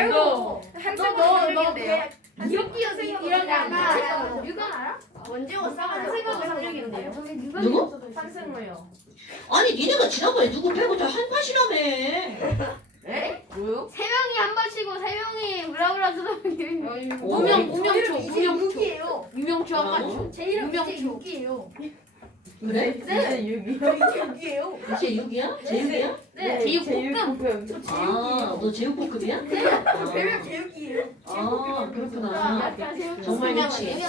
말고 너 기억기억 이런 거 알아? 유관 알아? 원재호 싸가지고 생각을 상력인데요. 누구? 산승로요. 아니 니네가 지난번에 누구 빼고 다 한팟이라며. 에? 뭐요? 세 명이 한 번씩고 세 명이 브라브라 수동이 무명초 아까 제 이름 유명초. 이제 6이에요. 그래? 네. 이게 6이에요. 제 6이야? 제 6이야? 네. 제육볶음. 아, 너 제육볶음이야? 별명 제 6이에요. 아, 그렇구나. 정말 유치해.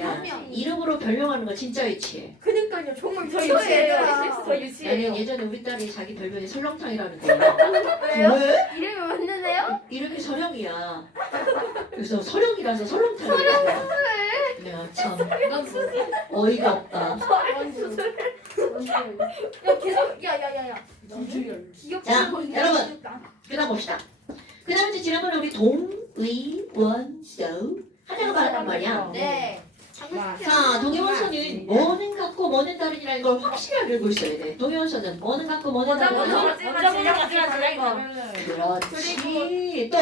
야, 이름으로 별명하는 거 진짜 유치해. 그니까요. 정말 저 유치해요. 저 나는 유치해요. 예전에 우리 딸이 자기 별명이 설렁탕이라는데. 왜? 이름이 맞는데요? 이름이 서령이야. 그래서 서령이라서 설렁탕이야. 야, 참. 어이가 없다. 야 계속 야야야야. 기억 자, 여러분. 그다음 봅시다. 그 다음 주 지난번에 우리 동의원소 하나가 말했단 말이야. 네. 자, 동의원소는 뭐는 같고 뭐는 다른이라는 걸 확실하게 알고 있어야 돼. 동의원소는 뭐는 같고 뭐는 다르다. 그렇지. 또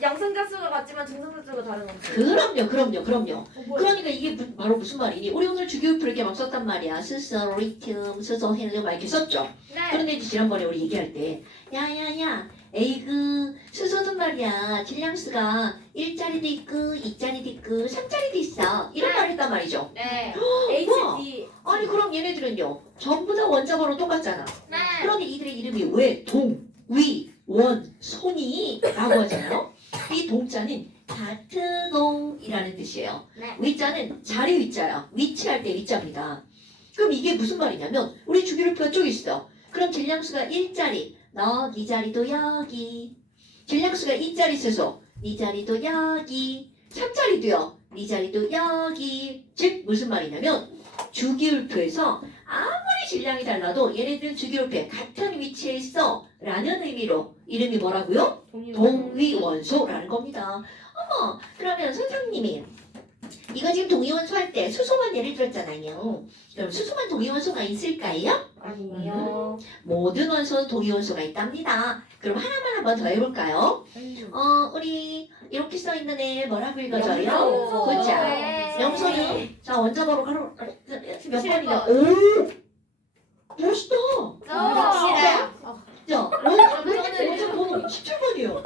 양성자 수가 같지만 증성자 수가 다른 거. 그럼요. 그러니까 이게 바로 무슨 말이니? 우리 오늘 주교육표 이렇게 막 썼단 말이야. 스서, 리튬, 스서, 헬륨 막 이렇게 썼죠. 네. 그런데 이제 지난번에 우리 얘기할 때 야야야 에이그 수소는 말이야 질량수가 1짜리도 있고 2짜리도 있고 3짜리도 있어 이런 말을 했단 말이죠. 네. HD. 아니 그럼 얘네들은요 전부 다 원자번호 똑같잖아. 네. 그런데 이들의 이름이 왜 동, 위, 원, 손이 라고 하잖아요. 이 동자는 다트동이라는 뜻이에요. 네. 위자는 자리 위자야. 위치할 때 위자입니다. 그럼 이게 무슨 말이냐면 우리 주기율표가 쭉 있어. 그럼 질량수가 1짜리 너 네 자리도 여기. 질량수가 2짜리 쓰소 네 자리도 여기. 3짜리도요 네 자리도 여기. 즉 무슨 말이냐면 주기율표에서 아무리 질량이 달라도 얘네들은 주기율표에 같은 위치에 있어 라는 의미로 이름이 뭐라고요? 동위원소라는 겁니다. 어머 그러면 선생님이 이거 지금 동위원소 할 때 수소만 예를 들었잖아요. 그럼 수소만 동위원소가 있을까요? 아니요. 모든 원소는 동위원소가 있답니다. 그럼 하나만 한번 더 해볼까요? 우리 이렇게 써있는 애 뭐라고 읽어줘요? 염소. 그죠? 네. 염소는 자 원자번호 가로 몇 17 번이냐? 번. 오! 멋있다! 확실해요? 자, 원자번호 17번이에요.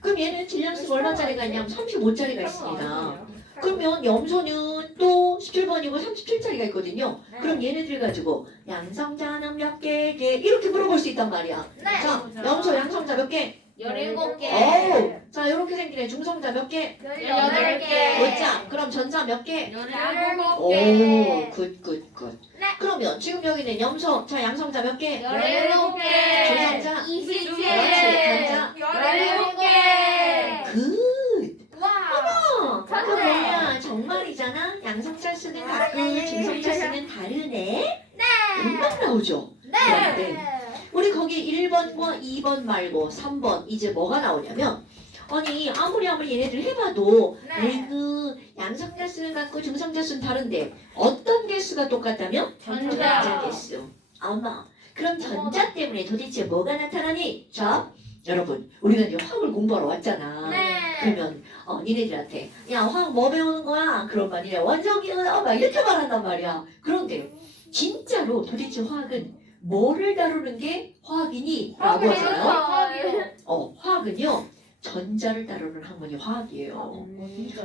그럼 얘는 질량수가 얼마짜리가 있냐면 35짜리가 있습니다. 그러면 염소는 또 17번이고 37짜리가 있거든요. 네. 그럼 얘네들 가지고 양성자는 몇 개? 이렇게 물어볼 수 있단 말이야. 네. 자, 염소 양성자 몇 개? 17개. 오! 자, 이렇게 생긴 애 중성자 몇 개? 18개. 자, 그럼 전자 몇 개? 17개. 오, 굿. 네. 그러면 지금 여기는 염소, 자, 양성자 몇 개? 17개. 중성자? 27개. 그렇지, 전자? 17개. 굿! 와. 그 뭐야, 정말이잖아? 양성자 수는 같고 중성자 수는 다르네? 금방 나오죠? 그런데 우리 거기 1번과 2번 말고 3번 이제 뭐가 나오냐면 아니 아무리 얘네들 해봐도 그 양성자 수는 같고 중성자 수는 다른데 어떤 개수가 똑같다면? 전자 개수. 엄마 그럼 전자 때문에 도대체 뭐가 나타나니? 자 여러분 우리가 이제 화학을 공부하러 왔잖아. 그러면 니네들한테 야 화학 뭐 배우는 거야? 그런 말이야 원적이야 막 이렇게 말한단 말이야. 그런데 진짜로 도대체 화학은 뭐를 다루는 게 화학이니? 라고 하잖아요. 화학은요 전자를 다루는 학문이 화학이에요.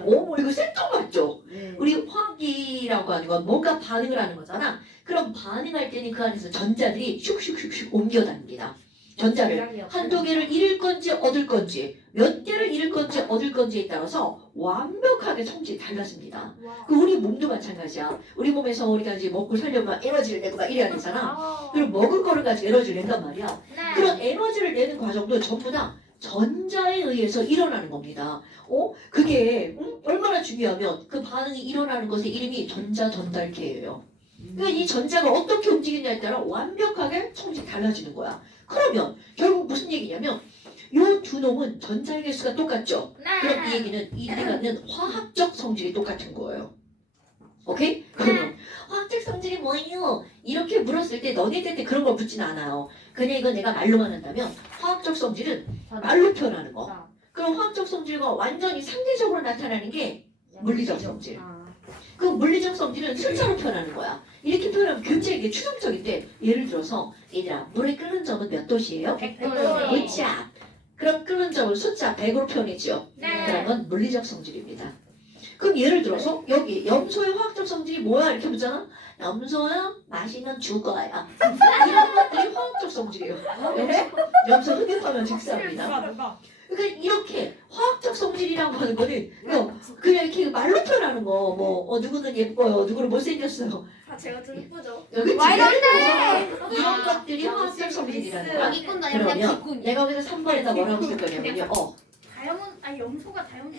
오 이거 생뚱맞죠? 우리 화학이라고 하는 건 뭔가 반응을 하는 거잖아. 그럼 반응할 때는 그 안에서 전자들이 슉슉슉슉 옮겨다닙니다. 전자를 한두 개를 잃을 건지 얻을 건지 몇 개를 잃을 건지 얻을 건지에 따라서 완벽하게 성질이 달라집니다. 그 우리 몸도 마찬가지야. 우리 몸에서 우리가 이제 먹고 살려면 에너지를 내고 막 이래야 되잖아. 그리고 먹을 거를 가지고 에너지를 낸단 말이야. 그런 에너지를 내는 과정도 전부 다 전자에 의해서 일어나는 겁니다. 그게 얼마나 중요하면 그 반응이 일어나는 것의 이름이 전자 전달계예요. 그러니까 이 전자가 어떻게 움직이냐에 따라 완벽하게 성질이 달라지는 거야. 그러면 결국 무슨 얘기냐면 요 두 놈은 전자의 개수가 똑같죠. 그럼 이 얘기는 이들이 갖는 화학적 성질이 똑같은 거예요. 오케이? 그러면 화학적 성질이 뭐예요? 이렇게 물었을 때 너네들한테 그런 걸 묻진 않아요. 그냥 이건 내가 말로만 한다면 화학적 성질은 말로 표현하는 거. 그럼 화학적 성질과 완전히 상대적으로 나타나는 게 물리적 성질. 그 물리적 성질은 숫자로 표현하는 거야. 이렇게 표현하면 굉장히 이게 추상적인데 예를 들어서 얘들아 물에 끓는 점은 몇 도씨예요? 100도요. 굿잡. 그럼 끓는 점을 숫자 100으로 표현했죠. 네. 그런 건 물리적 성질입니다. 그럼 예를 들어서 여기 염소의 화학적 성질이 뭐야 이렇게 묻잖아. 염소야 마시면 죽어요. 이런 것들이 화학적 성질이에요. 염소 흡입하면 즉사합니다. 그러니까 이렇게 화학적 성질이라고 하는 거는 그냥 이렇게 말로 표현하는 거. 뭐 누구는 예뻐요, 누구는 못생겼어요. 다 제가 좀 예쁘죠. 그치? 말도 안 이런 것들이 화학적 성질이라는 거야. 여기꾼도 아니라 그냥 그러면 기꾼. 내가 여기서 3번에다 뭐라고 쓸 거냐면요. 다이아몬드 아니 염소가 다이아몬드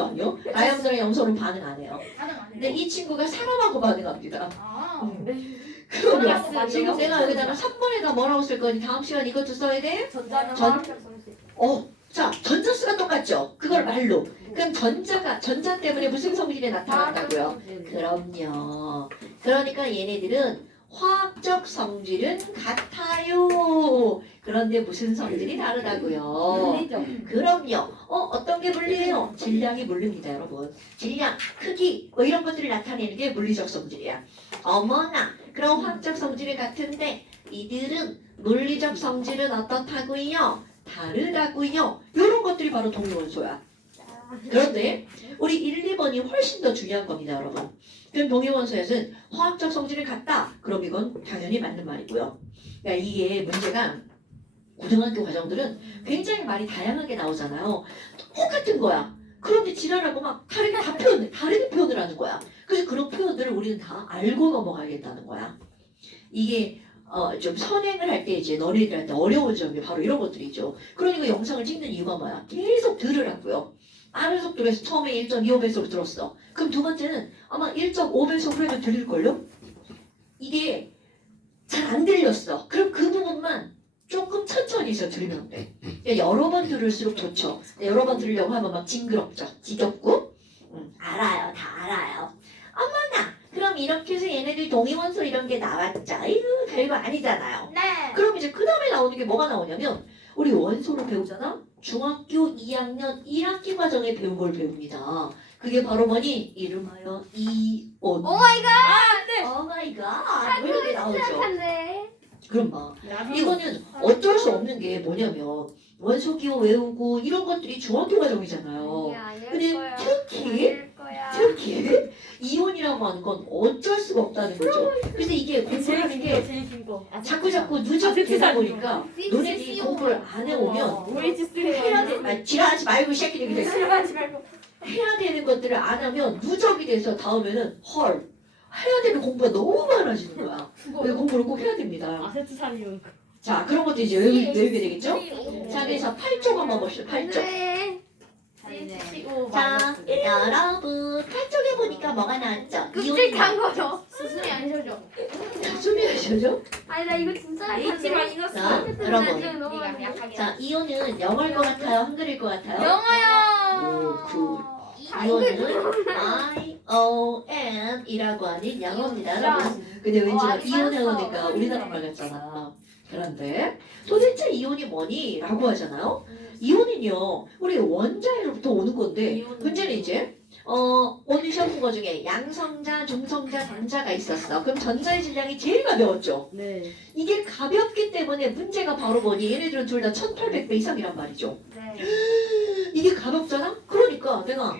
아니요. 다이아몬드랑 염소는 반응 안 해요. 가능 안 근데 해요. 이 친구가 사람하고 반응합니다. 아. 그러면 몰랐어요. 지금 내가 여기다가 3번에다 뭐라고 쓸 거니 다음 시간 이것도 써야 돼? 전자는 전- 화학적 성질. 자, 전자수가 똑같죠? 그걸 말로. 그럼 전자 때문에 무슨 성질이 나타난다고요? 그럼요. 그러니까 얘네들은 화학적 성질은 같아요. 그런데 무슨 성질이 다르다고요? 그럼요. 어떤 게 물리예요? 질량이 물립니다, 여러분. 질량, 크기, 뭐 이런 것들을 나타내는 게 물리적 성질이야. 어머나, 그럼 화학적 성질이 같은데 이들은 물리적 성질은 어떻다고요? 다르다고요. 이런 것들이 바로 동위원소야. 그런데 우리 1, 2번이 훨씬 더 중요한 겁니다, 여러분. 그럼 동위원소에서는 화학적 성질이 같다. 그럼 이건 당연히 맞는 말이고요. 그러니까 이게 문제가 고등학교 과정들은 굉장히 말이 다양하게 나오잖아요. 똑같은 거야. 그런데 지랄하고 막 다르게 표현을 하는 거야. 그래서 그런 표현들을 우리는 다 알고 넘어가겠다는 거야. 이게 좀 선행을 할 때 이제 너네들한테 어려운 점이 바로 이런 것들이죠. 그러니까 영상을 찍는 이유가 뭐야? 계속 들으라고요. 빠른 속도로 해서 처음에 1.25배속으로 들었어. 그럼 두 번째는 아마 1.5배속으로 해도 들릴걸요? 이게 잘 안 들렸어. 그럼 그 부분만 조금 천천히 해서 들으면 돼. 여러 번 들을수록 좋죠. 여러 번 들으려고 하면 막 징그럽죠. 지겹고. 알아요. 다 알아요. 어머나! 그럼 이렇게 해서 얘네들 동위원소 이런 게 나왔죠. 이거 별거 아니잖아요. 네. 그럼 이제 그 다음에 나오는 게 뭐가 나오냐면 우리 원소로 배우잖아. 중학교 2학년 1학기 과정에 배운 걸 배웁니다. 그게 바로 뭐니? 이름하여 이온. 오마이갓. 왜 이렇게 나오죠? 시작한데. 그럼 봐. 이거는 어쩔 수 없는 게 뭐냐면 원소 기호 외우고 이런 것들이 중학교 과정이잖아요. 근데 특히 이온이라고 하는 건 어쩔 수가 없다는 거죠. 그래서 이게 공부하는 게 제일 긴 거. 자꾸 누적되다 보니까 너네들이 공부를 안 해오면 해야 돼. 지랄하지 말고 이 새끼들 그냥 싫어하지 말고. 해야 되는 것들을 안 하면 누적이 돼서 다음에는 헐 해야 되는 공부가 너무 많아지는 거야. 그래서 공부를 꼭 해야 됩니다. 아세트 살리는 거. 자 그런 것도 이제 외우게 되겠죠? 자 그래서 8쪽 한번 봅시다. 8쪽. 네. 자 여러분 8쪽에 보니까 뭐가 나왔죠? 끔찍한 거죠. 수순이 아니죠. 수미하셔죠? 아니 나 이거 진짜 H 마이너스. 자 여러분 너무 약하게. 자 이온은 영어일 것 같아요? 한글일 것 같아요? 영어요. 이온은 ION이라고 하는 영어입니다. 여러분. 근데 왠지 막 이온 해오니까 우리나라 말 같잖아. 그런데 도대체 이온이 뭐니? 라고 하잖아요. 이온은요 우리 원자로부터 오는 건데 문제는 이제 오늘 시험 본 거 중에 양성자, 중성자, 전자가 있었어. 그럼 전자의 질량이 제일 가벼웠죠. 네. 이게 가볍기 때문에 문제가 바로 뭐니? 얘네들은 둘 다 1800배 이상이란 말이죠. 네. 이게 가볍잖아? 그러니까 내가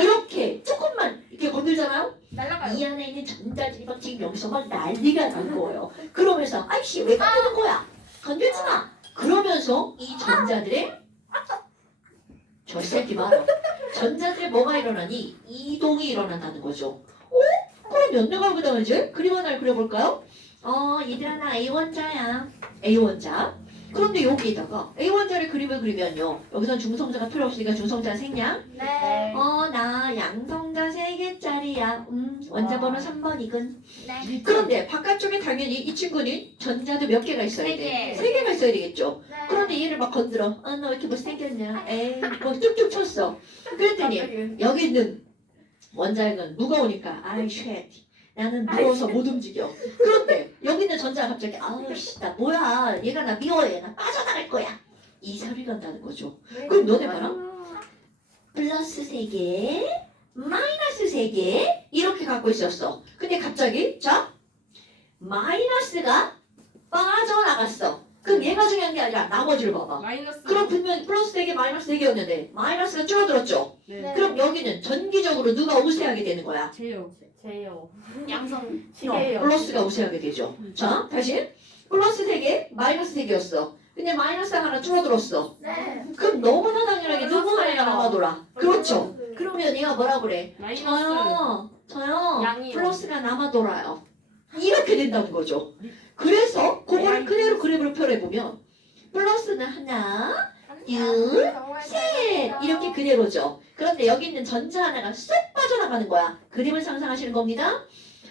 이렇게 조금만 이렇게 건들잖아요? 날라가요. 이 안에 있는 전자들이 막 지금 여기서 막 난리가 난 거예요. 그러면서 아이씨 왜 건드는 거야? 건들지 마! 그러면서 이 전자들의 저 새끼 봐라. 전자들의 뭐가 일어나니? 이동이 일어난다는 거죠. 그럼 연대가 그다음 이제 그림 하나를 그려볼까요? 얘들아 나 A원자야. A원자. 그런데 여기에다가 A원자를 그림을 그리면요. 여기선 중성자가 필요 없으니까 중성자 생략. 네. 나 양성자 3개짜리야. 원자 번호 3번이군. 네. 그런데 바깥쪽에 당연히 이 친구는 전자도 몇 개가 있어야 돼? 3개가 있어야 되겠죠. 네. 그런데 얘를 막 건드려. 너 왜 이렇게 못생겼냐? 에이, 뭐 뚝뚝 쳤어. 그랬더니 여기 있는 원자핵은 무거우니까 아이 쉣 나는 무거워서 못 움직여. 그런데 여기 있는 전자가 갑자기 아우씨 나 뭐야 얘가 나 미워해 나 빠져나갈 거야 이 소리가 난다는 거죠. 그럼 너네 봐라 플러스 3개 마이너스 3개 이렇게 갖고 있었어. 근데 갑자기 자 마이너스가 빠져나갔어. 그럼 얘가 중요한 게 아니라 나머지를 봐봐. 마이너스. 그럼 분명히 플러스 4개 마이너스 4개였는데 마이너스가 줄어들었죠. 네. 그럼 여기는 전기적으로 누가 우세하게 되는 거야? 제요. 제요. 양성 플러스가 우세하게 되죠. 자 다시 플러스 3개 마이너스 3개였어. 근데 마이너스가 하나 줄어들었어. 네. 그럼 너무나 당연하게 누구 하나가 남아돌아. 그렇죠. 네. 그러면 얘가 뭐라 그래? 마이너스. 저요 양이요. 플러스가 남아돌아요. 이렇게 된다는 거죠. 그래서 그걸 그대로 그림으로 표현해보면 플러스는 하나 둘, 셋 이렇게 그대로죠. 그런데 여기 있는 전자 하나가 쏙 빠져나가는 거야. 그림을 상상하시는 겁니다.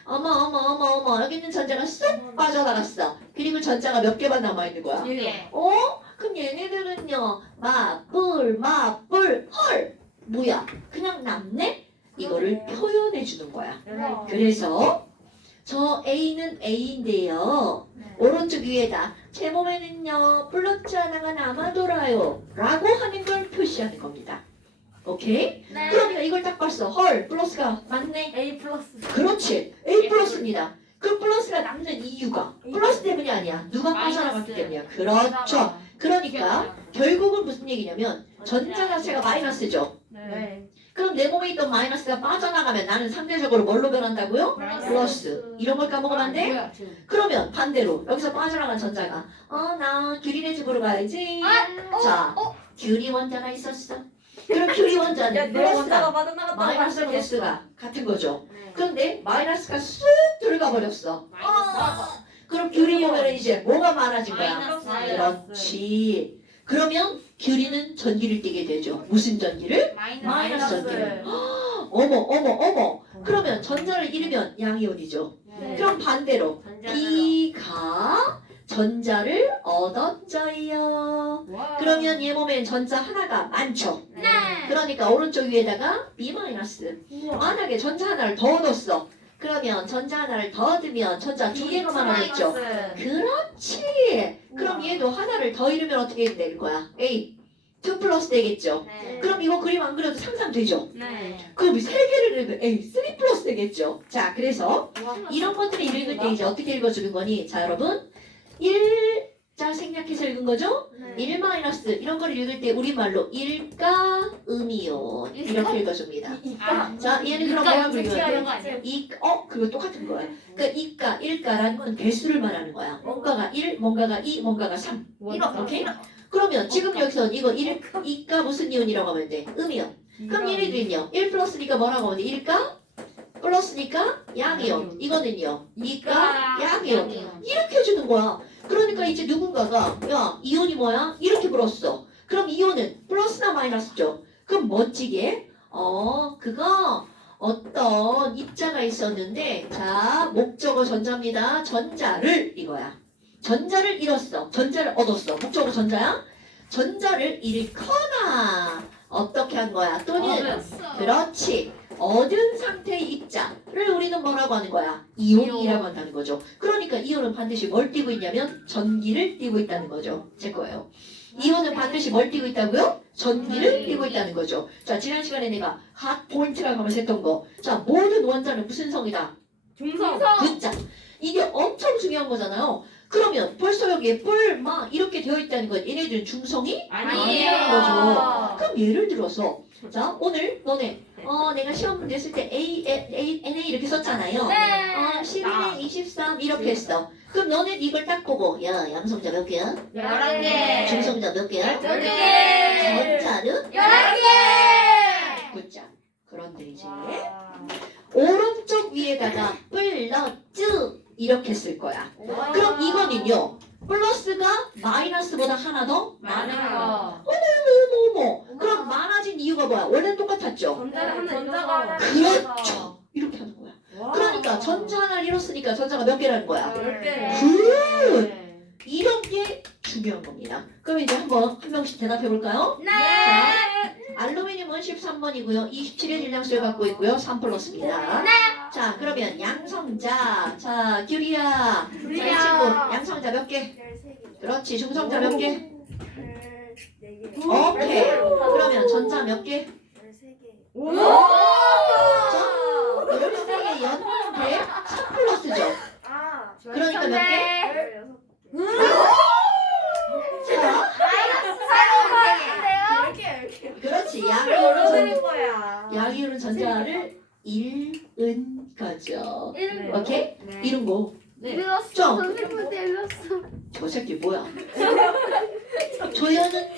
어머 여기 있는 전자가 쏙 빠져나갔어. 그리고 전자가 몇 개만 남아있는 거야. 예. 그럼 얘네들은요 마뿔 헐 뭐야 그냥 남네? 이거를 표현해 주는 거야. 그래서 저 A는 A인데요 오른쪽 위에다 제 몸에는요 플러스 하나가 남아돌아요 라고 하는 걸 표시하는 겁니다. 오케이? 네. 그러니까 이걸 딱 봤어. 헐 플러스가 맞네. A 플러스. 그렇지 A 플러스입니다. 그 플러스가 남는 이유가 플러스 때문이 아니야. 누가 마이너스. 빠져나갔기 때문이야. 그렇죠. 그러니까 결국은 무슨 얘기냐면 전자 자체가 마이너스죠. 네. 그럼 내 몸에 있던 마이너스가 빠져나가면 나는 상대적으로 뭘로 변한다고요? 플러스. 이런 걸 까먹으면 안 돼? 뭐야, 지금. 그러면 반대로 여기서 빠져나간 전자가 나 규리네 집으로 가야지. 자 규리 원자가 있었어. 그럼 규리 원자는 플러스가 마이너스 개수가 같은 거죠. 그런데 마이너스가 쑥 들어가 버렸어. 그럼 규리 보면은 이제 뭐가 많아진 거야? 마이너스. 그렇지. 그러면 규리는 전기를 띠게 되죠. 무슨 전기를? 마이너스 전기를. 어머. 그러면 전자를 잃으면 양이온이죠. 네. 그럼 반대로 B가 전자를 얻었어요. 와. 그러면 얘 몸엔 전자 하나가 많죠. 네. 그러니까 오른쪽 위에다가 B 마이너스. 만약에 전자 하나를 더 얻었어. 그러면 전자 하나를 더 얻으면 전자 두 개가 많아졌죠. 그렇지. 그럼 얘도 하나를 더 잃으면 어떻게 될 거야? A 2 플러스 되겠죠. 네. 그럼 이거 그림 안 그려도 상상되죠. 네. 그럼 세 개를 읽으면 A 3 플러스 되겠죠. 자 그래서 이런 것들을 읽을 때 이제 어떻게 읽어주는 거니? 자 여러분 1자 생략해서 읽은 거죠? 1 마이너스 이런 걸 읽을 때 우리말로 일가 음이온 이렇게 읽어줍니다. 자 얘는 그럼 뭐라고 읽어야 돼? 그거 똑같은 거야. 그러니까 이가, 일가라는 건 개수를 말하는 거야. 뭔가가 1, 뭔가가 2, 뭔가가 3. 오케이? 그러면 지금 여기서 이거 2가 무슨 이온이라고 하면 돼? 음이온. 그럼 얘네들은요. 1 플러스니까 뭐라고 하면 돼? 1가 플러스니까 양이온. 이거는요. 2가 양이온. 이렇게 해주는 거야. 그러니까 이제 누군가가 야 이온이 뭐야? 이렇게 물었어. 그럼 이온은 플러스나 마이너스죠. 그럼 멋지게 그거 어떤 입자가 있었는데 자 목적어 전자입니다. 전자를 이거야. 전자를 잃었어. 전자를 얻었어. 목적어 전자야. 전자를 잃거나 어떻게 한 거야? 또는 그렇지. 얻은 상태의 입자를 우리는 뭐라고 하는 거야? 이온이라고 한다는 거죠. 그러니까 이온은 반드시 뭘 띠고 있냐면 전기를 띠고 있다는 거죠. 제 거예요. 이온은 반드시 뭘 띠고 있다고요? 전기를 띠고 있다는 거죠. 자 지난 시간에 내가 핫 포인트라고 하면서 했던 거. 자 모든 원자는 무슨 성이다? 중성. 분자. 이게 엄청 중요한 거잖아요. 그러면 벌써 여기에 뿔, 마 이렇게 되어 있다는 건 얘네들은 중성이 아니에요. 거죠. 그럼 예를 들어서 자 오늘 너네 내가 시험 문제 쓸 때 NA 이렇게 썼잖아요. 12에 23 이렇게 했어. 그럼 너네 이걸 딱 보고 야 양성자 몇 개야? 11개. 중성자 몇 개야? 12개. 전자는 11개. 분자. 그런데 이제 오른쪽 위에다가 플러스 이렇게 쓸 거야. 그럼 이거는요. 플러스가 마이너스보다 하나 더 많아요. 어머 그럼 많아진 이유가 뭐야? 원래는 똑같았죠. 전자가 그렇죠. 이렇게 하는 거야. 그러니까 전자 하나를 잃었으니까 전자가 몇 개라는 거야? 10개. 굿! 이런 게 중요한 겁니다. 그럼 이제 한번 한 명씩 대답해 볼까요? 네. 자, 알루미늄은 13번이고요. 27의 질량수를 갖고 있고요. 3 플러스입니다. 자, 그러면 양성자. 자, 규리야. 자, 이 친구. 양성자 몇 개? 13개. 그렇지. 중성자 몇 개? 14개. 오케이. 그러면 전자 몇 개? 13개. 자, 13개 연분은 100. 3 플러스죠. 아. 그러니까 몇 개? 16개. 자, 사용하는데요? 10개. 그렇지. 양이오는 거야. 양이오는 전자를 잃은 거죠. 네. 오케이? 잃은 거. 읽었어. 좀. 선생님한테 읽었어. 저 새끼 뭐야? 조현우님.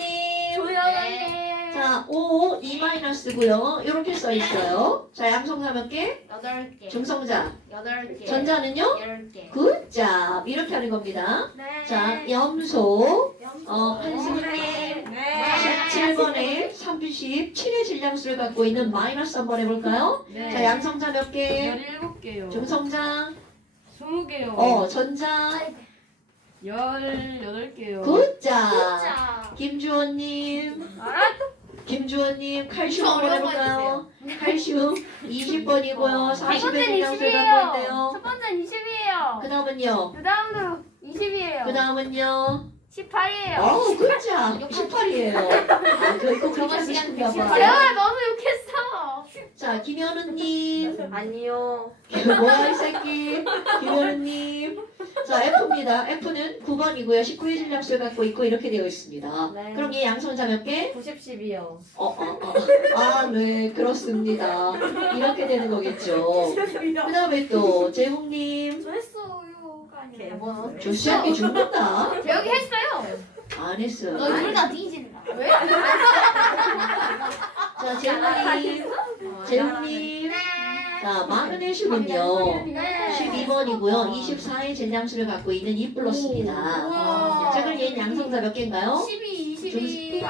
조연언니. 자, 5, 2-고요. 이렇게 써 있어요. 자, 양성자 몇 개? 8개. 중성자. 8개. 전자는요? 10개. 굿잡. 이렇게 하는 겁니다. 네. 자, 염소. 한승우님. 네. 17번에 37의 질량수를 갖고 있는 마이너스 한번 해볼까요? 자, 양성자 몇 개? 17개요. 중성자. 20개요. 전자. 18개요. 굿잡. 자. 김주원님. 알았어. 김주원님 칼슘 한번 어려운 거 해볼까요? 칼슘 20번이고요. 40의 첫 번째는 질량수를 20이에요. 갖고 있네요. 첫 번째는 20이에요. 그 다음은요. 그 다음으로 20이에요. 그 다음은요. 18이에요. 어우 굿잡. 18이에요. 아, 저 이거 그렇게 하고 싶은가 봐요. 제가 너무 욕했어. 자, 김현우님. 아니요. 뭐야 이 새끼. 김현우님. 자, F입니다. F는 9번이고요. 19의 질량수를 갖고 있고 이렇게 되어 있습니다. 네. 그럼 얘 양성자 몇 개? 90, 10이요. 아, 네, 그렇습니다. 이렇게 되는 거겠죠. 그 다음에 또 재웅님. 저 했어요. 아니에요. 조시한테 죽는다. 여기 했어요. 안 했어요. 너 둘다 뒤진다. 왜? 자, 재웅님. 재웅님. 자, 마그네슘은요. 네. 12번이고요. 24의 질량수를 갖고 있는 2 플러스입니다. 우와. 자, 그럼 얘는 양성자 몇 개인가요? 12, 22.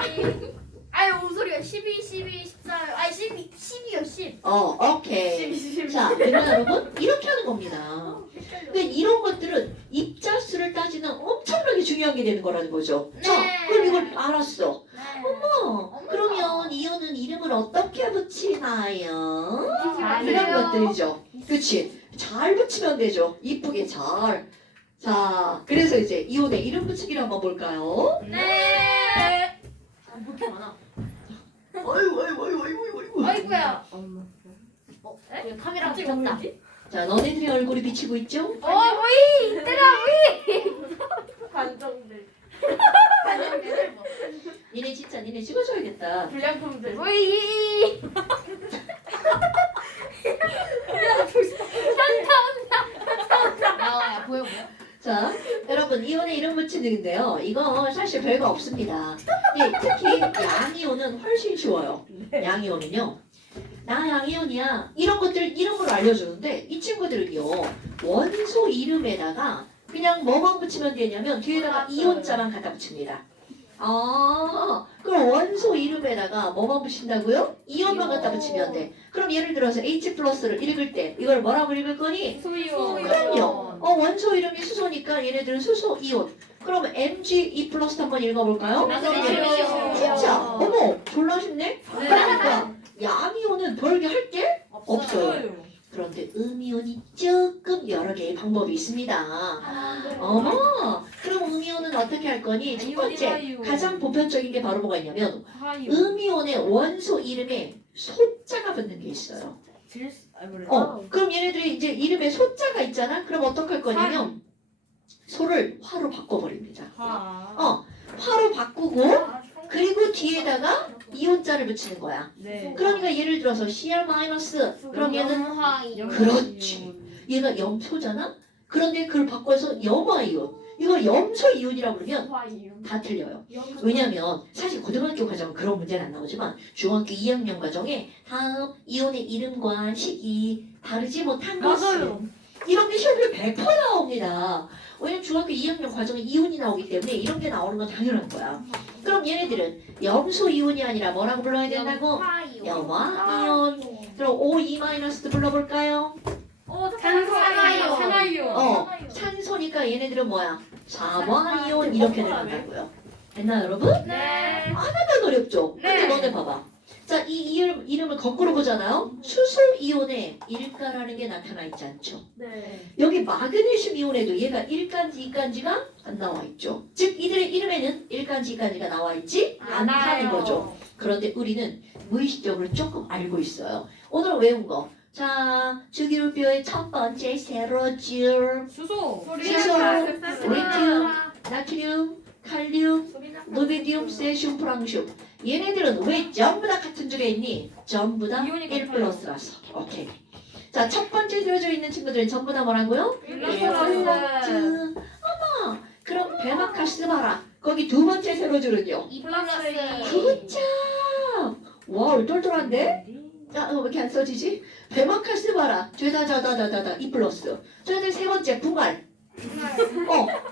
아유, 무슨 소리야. 12, 12, 14. 아니, 12, 10이요, 10. 오케이. 자, 그러면 여러분, 이렇게 하는 겁니다. 근데 이런 것들은 입자수를 따지는 엄청나게 중요한 게 되는 거라는 거죠. 자, 네. 그럼 이걸 알았어. 네. 그러면 이온은 이름을 어떻게 붙이나요? 잘 이런 돼요. 것들이죠. 그치? 잘 붙이면 되죠. 이쁘게 잘. 자, 그래서 이제 이온의 이름 붙이기를 한번 볼까요? 네. 뭐 이렇게 많아? 아이고. 아이고야. 에? 카메라 갑자기 붙였다. 뭐지? 자, 너네들의 얼굴이 비치고 있죠? 뭐이? 얘들아, 관정들. 니네 진짜 니네 찍어줘야겠다. 불량품들. 뭐이? 야, 보여. 자, 여러분 이온의 이름 붙이는데요. 이거 사실 별거 없습니다. 예, 특히 양이온은 훨씬 쉬워요. 양이온은요. 나 양이온이야. 이런 것들 이름으로 알려주는데 이 친구들은요. 원소 이름에다가 그냥 뭐만 붙이면 되냐면 뒤에다가 이온자만 갖다 붙입니다. 아, 그럼 원소 이름에다가 뭐만 붙인다고요? 이온만 갖다 붙이면 돼. 그럼 예를 들어서 H 플러스를 읽을 때 이걸 뭐라고 읽을 거니? 수요. 그럼요. 원소 이름이 수소니까 얘네들은 수소 이온. 그럼 Mg2 플러스 한번 읽어볼까요? 마그네슘이요. 진짜 어머 졸라 쉽네. 그러니까 양이온은 별게 할 게 없어요. 그런데 음이온이 조금 여러 개의 방법이 있습니다. 어머, 그럼 음이온은 어떻게 할 거니? 첫 번째, 가장 보편적인 게 바로 뭐가 있냐면 음이온의 원소 이름에 소자가 붙는 게 있어요. 그럼 얘네들이 이제 이름에 소자가 있잖아? 그럼 어떻게 할 거냐면 소를 화로 바꿔버립니다. 화로 바꾸고 그리고 뒤에다가 이온자를 붙이는 거야. 네. 그러니까 예를 들어서 Cr 마이너스 그럼 얘는 그렇지. 얘가 염소잖아? 그런데 그걸 바꿔서 염화이온. 이걸 염소 이온이라고 그러면 다 틀려요. 왜냐면 사실 고등학교 과정은 그런 문제는 안 나오지만 중학교 2학년 과정에 다음 이온의 이름과 식이 다르지 못한 것은 이런 게 시험에 100% 나옵니다. 왜냐면 중학교 2학년 과정에 이온이 나오기 때문에 이런 게 나오는 건 당연한 거야. 그럼 얘네들은 염소 이온이 아니라 뭐라고 불러야 된다고? 염화 이온. 그럼 O2-도 불러볼까요? 산소니까 얘네들은 뭐야? 사화 이온 이렇게 들어간다고요. 됐나 여러분? 네. 하나도 어렵죠? 근데 너네 봐봐. 자, 이 이름을 거꾸로 보잖아요. 수소 이온에 일가라는 게 나타나 있지 않죠. 네. 여기 마그네슘 이온에도 얘가 1간지, 2간지가 안 나와 있죠. 즉 이들의 이름에는 1간지, 2간지가 나와 있지 않다는 거죠. 그런데 우리는 무의식적으로 조금 알고 있어요. 오늘 외운 거. 자, 주기율표의 첫 번째 세로줄, 수소. 수소, 리튬, 나트륨, 칼륨, 노베디움, 세슘, 프랑슘. 얘네들은 왜 전부 다 같은 줄에 있니? 전부 다 이온이 1 같아요. 플러스라서. 오케이. 자, 첫 번째 세로줄 있는 친구들은 전부 다 뭐라고요? 1 플러스. 어머, 그럼 베마카스 봐라. 거기 두 번째 세로줄은요? 2 플러스 굿잡! 와우, 똘똘한데? 아, 왜 이렇게 안 써지지? 베마카스 봐라. 죄다다다다다다 2 플러스. 저희들 세 번째 붕알.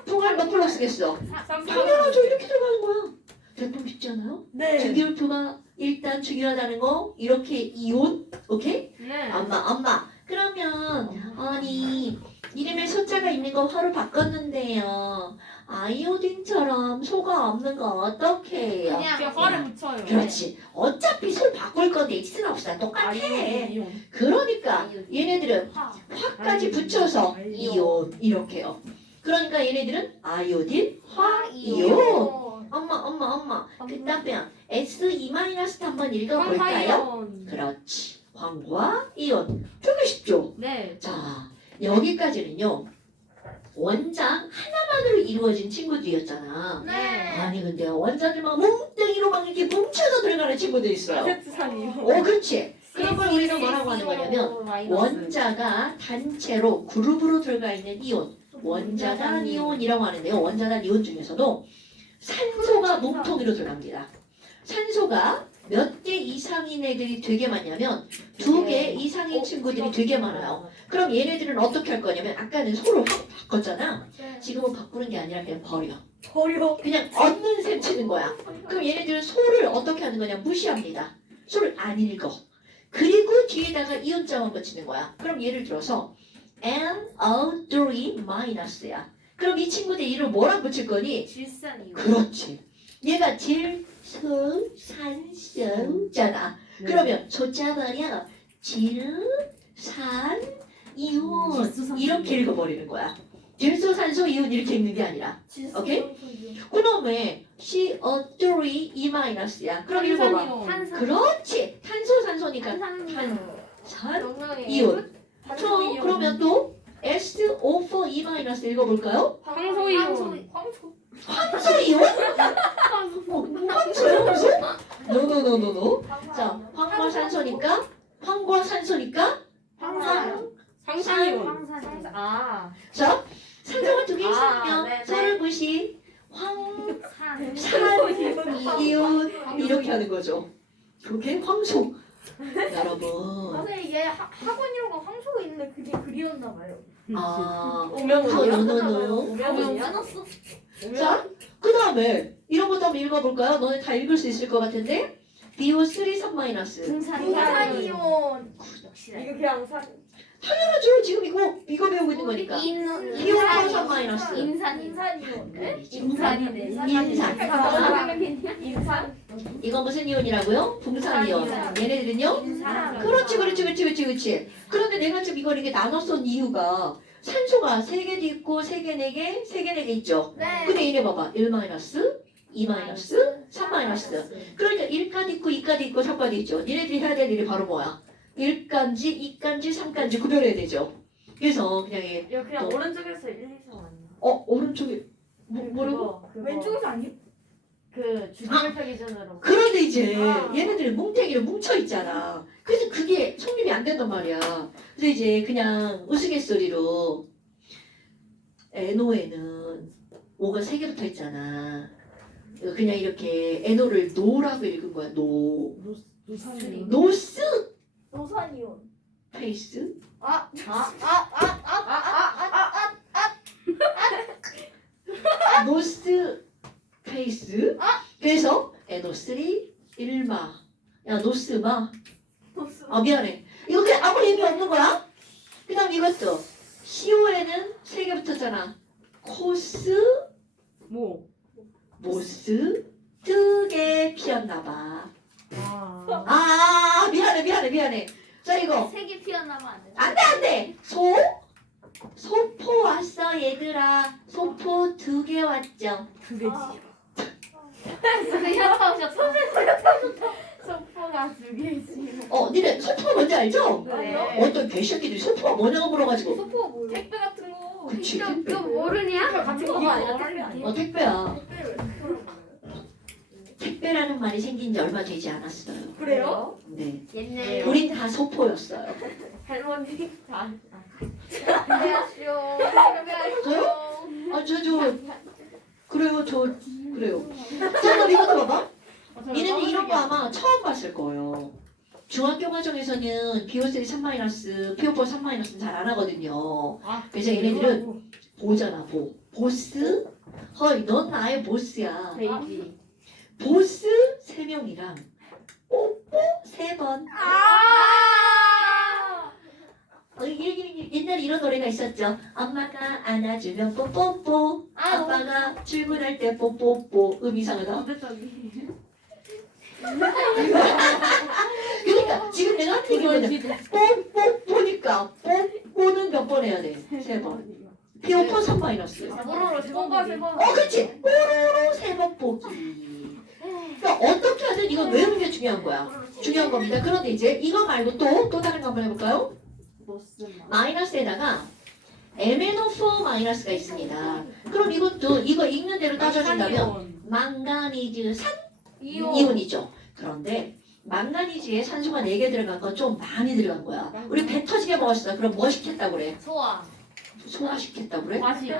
붕알 몇 플러스겠어? 당연하죠. 이렇게 들어가는 거야. 대품 쉽지 않아요? 네. 주기율표가 일단 중요하다는 거 이렇게 이온 오케이? 네. 엄마 그러면 아니 이름에 소자가 있는 거 화로 바꿨는데요 아이오딘처럼 소가 없는 거 어떡해요? 그냥 화를 붙여요. 그렇지 어차피 소 바꿀 건데 익스는 없어 똑같아 이온. 그러니까 얘네들은 화. 화까지 붙여서 이온 이렇게요 그러니까 얘네들은 아이오딘 화이온 엄마 그다음에 S2- 한번 읽어볼까요? 황화이온. 그렇지 황과 이온 되게 쉽죠? 네. 자 여기까지는요 원장 하나만으로 이루어진 친구들이었잖아 네. 아니 근데 원장들 막 뭉뚱이로 막 이렇게 뭉쳐서 들어가는 친구들이 있어요 세트산이요. 그렇지 그런 걸 우리는 뭐라고 하는 거냐면 원자가 단체로 그룹으로 들어가 있는 이온 원자단 이온이라고 하는데요 원자단 이온 중에서도 산소가 몸통으로 들어갑니다. 산소가 몇 개 이상인 애들이 되게 많냐면 2개 이상인 친구들이 되게 많아요. 그럼 얘네들은 어떻게 할 거냐면 아까는 소를 확 바꿨잖아. 지금은 바꾸는 게 아니라 그냥 버려. 그냥 얻는 셈 치는 거야. 그럼 얘네들은 소를 어떻게 하는 거냐 무시합니다. 소를 안 읽어. 그리고 뒤에다가 이온자만 붙이는 거야. 그럼 예를 들어서 NO3-야. 그럼 이 친구들 이름을 뭐랑 붙일 거니? 질산이요. 그렇지. 얘가 질소산소잖아. 그러면 소자버려 질산 이온 이렇게 읽어버리는 거야. 질소산소 이온 이렇게 읽는 게 아니라. 오케이? 그놈의 CO3-야. 그럼 읽어봐. 탄산. 그렇지. 탄소산소니까 탄산 이온. 그러면 또 SO4 읽어볼까요? 황소이온. 황소이온? 황소요? 무슨? 노노노노노. 자, 황과산소니까 황과산소니까 황산이온. 아. 자, 산소가 두 개 아, 있으면 네네. 서를 무시 황산이온 이렇게 하는 거죠. 오케이? 황소. 여러분. 선생님 이게 학원이라고 황소가 있는데 그게 그리웠나 봐요. 아, 오명이요. 노노노. 오명이야? 자, 그 다음에 이런 것도 한번 읽어볼까요? 너네 다 읽을 수 있을 것 같은데? BO3 3-. 분산이온. 이거 그냥 당연하죠. 지금 이거 배우고 있는 거니까. 인산이온. 인산이온. 인산이네. 인산. 이거 무슨 이온이라고요? 붕산이온. 얘네들은요? 그렇지. 그런데 내가 지금 이걸 이렇게 나눠 쓴 이유가 산소가 3개도 있고 3개, 4개, 3개, 4개 있죠. 네. 근데 얘네 봐봐. 1-, 2-, 3-. 그러니까 1가도 있고 2가도 있고 3가도 있죠. 얘네들이 해야 될 일이 바로 뭐야? 1간지, 2간지, 3간지 구별해야 되죠. 그래서 그냥 이거 그냥 오른쪽에서 1, 2, 3 아니야? 오른쪽에 뭐라고? 왼쪽에서 아니요? 그 주기율표 기준으로. 그런데 이제 아. 얘네들이 뭉탱이로 뭉쳐 있잖아. 그래서 그게 성립이 안 된단 말이야. 그래서 이제 그냥 우스갯소리로 NO에는 O가 3개 붙어 있잖아. 그냥 이렇게 NO를 노라고 읽은 거야. 노스 노산이온. 페이스 노스 페이스 그래서 NO3 1마 야 노스마 미안해 이거 그냥 아무 의미 없는 거야 그 다음 이것도 CO에는 3개 붙었잖아 코스 모스 뜨게 피었나봐 아. 아 이거. 색이 피어나면 안 돼. 안돼. 소포 왔어 얘들아. 소포 2개 왔죠. 두 개지. 현타 오셨어. 소포가 두 개지. 니네 소포가 뭔지 알죠? 네. 어떤 개새끼들이 소포가 뭐냐고 물어가지고. 소포가 뭐야? 택배 같은 거. 그치. 이거 모르냐? 같은 거 아니야? 택배야. 택배라는 말이 생긴 지 얼마 되지 않았어요. 그래요? 네. 옛날. 우린 다 소포였어요. 할머니 다. 준비하시오. 준비하시오. 그래요, 그래요. 자, 그럼 이것도 봐봐. 얘네는 이런 거 아마 처음 봤을 거예요. 중학교 과정에서는 PO3 3-, PO4 3-는 잘 안 하거든요. 그래서 얘네들은 보잖아, 보스? 헐, 넌 나의 보스야. 베이비. 보스 3명이랑 뽀뽀 3번. 옛날에 이런 노래가 있었죠. 엄마가 안아주면 뽀뽀뽀. 아빠가 출근할 때 뽀뽀뽀. 이상하다. 그러니까 지금 내가 하는 얘기는 뽀뽀뽀니까 뽀뽀는 몇 번 해야 돼? 3번. PO4 3-. 뽀로로 세 번과 세 번. 그렇지. 뽀로로 3번 보기. 그러니까 어떻게 하든 이건 외우는 게 중요한 거야. 중요한 겁니다. 그런데 이제 이거 말고 또 다른 거 한번 해볼까요? 마이너스에다가 MnO4 마이너스가 있습니다. 그럼 이것도 이거 읽는 대로 따져준다면 망가니즈 산 이온이죠. 그런데 망가니즈에 산소가 4개 들어간 건 좀 많이 들어간 거야. 우리 배 터지게 먹었어. 그럼 뭐 시켰다고 그래? 소화. 소화시켰다고 그래? 과식.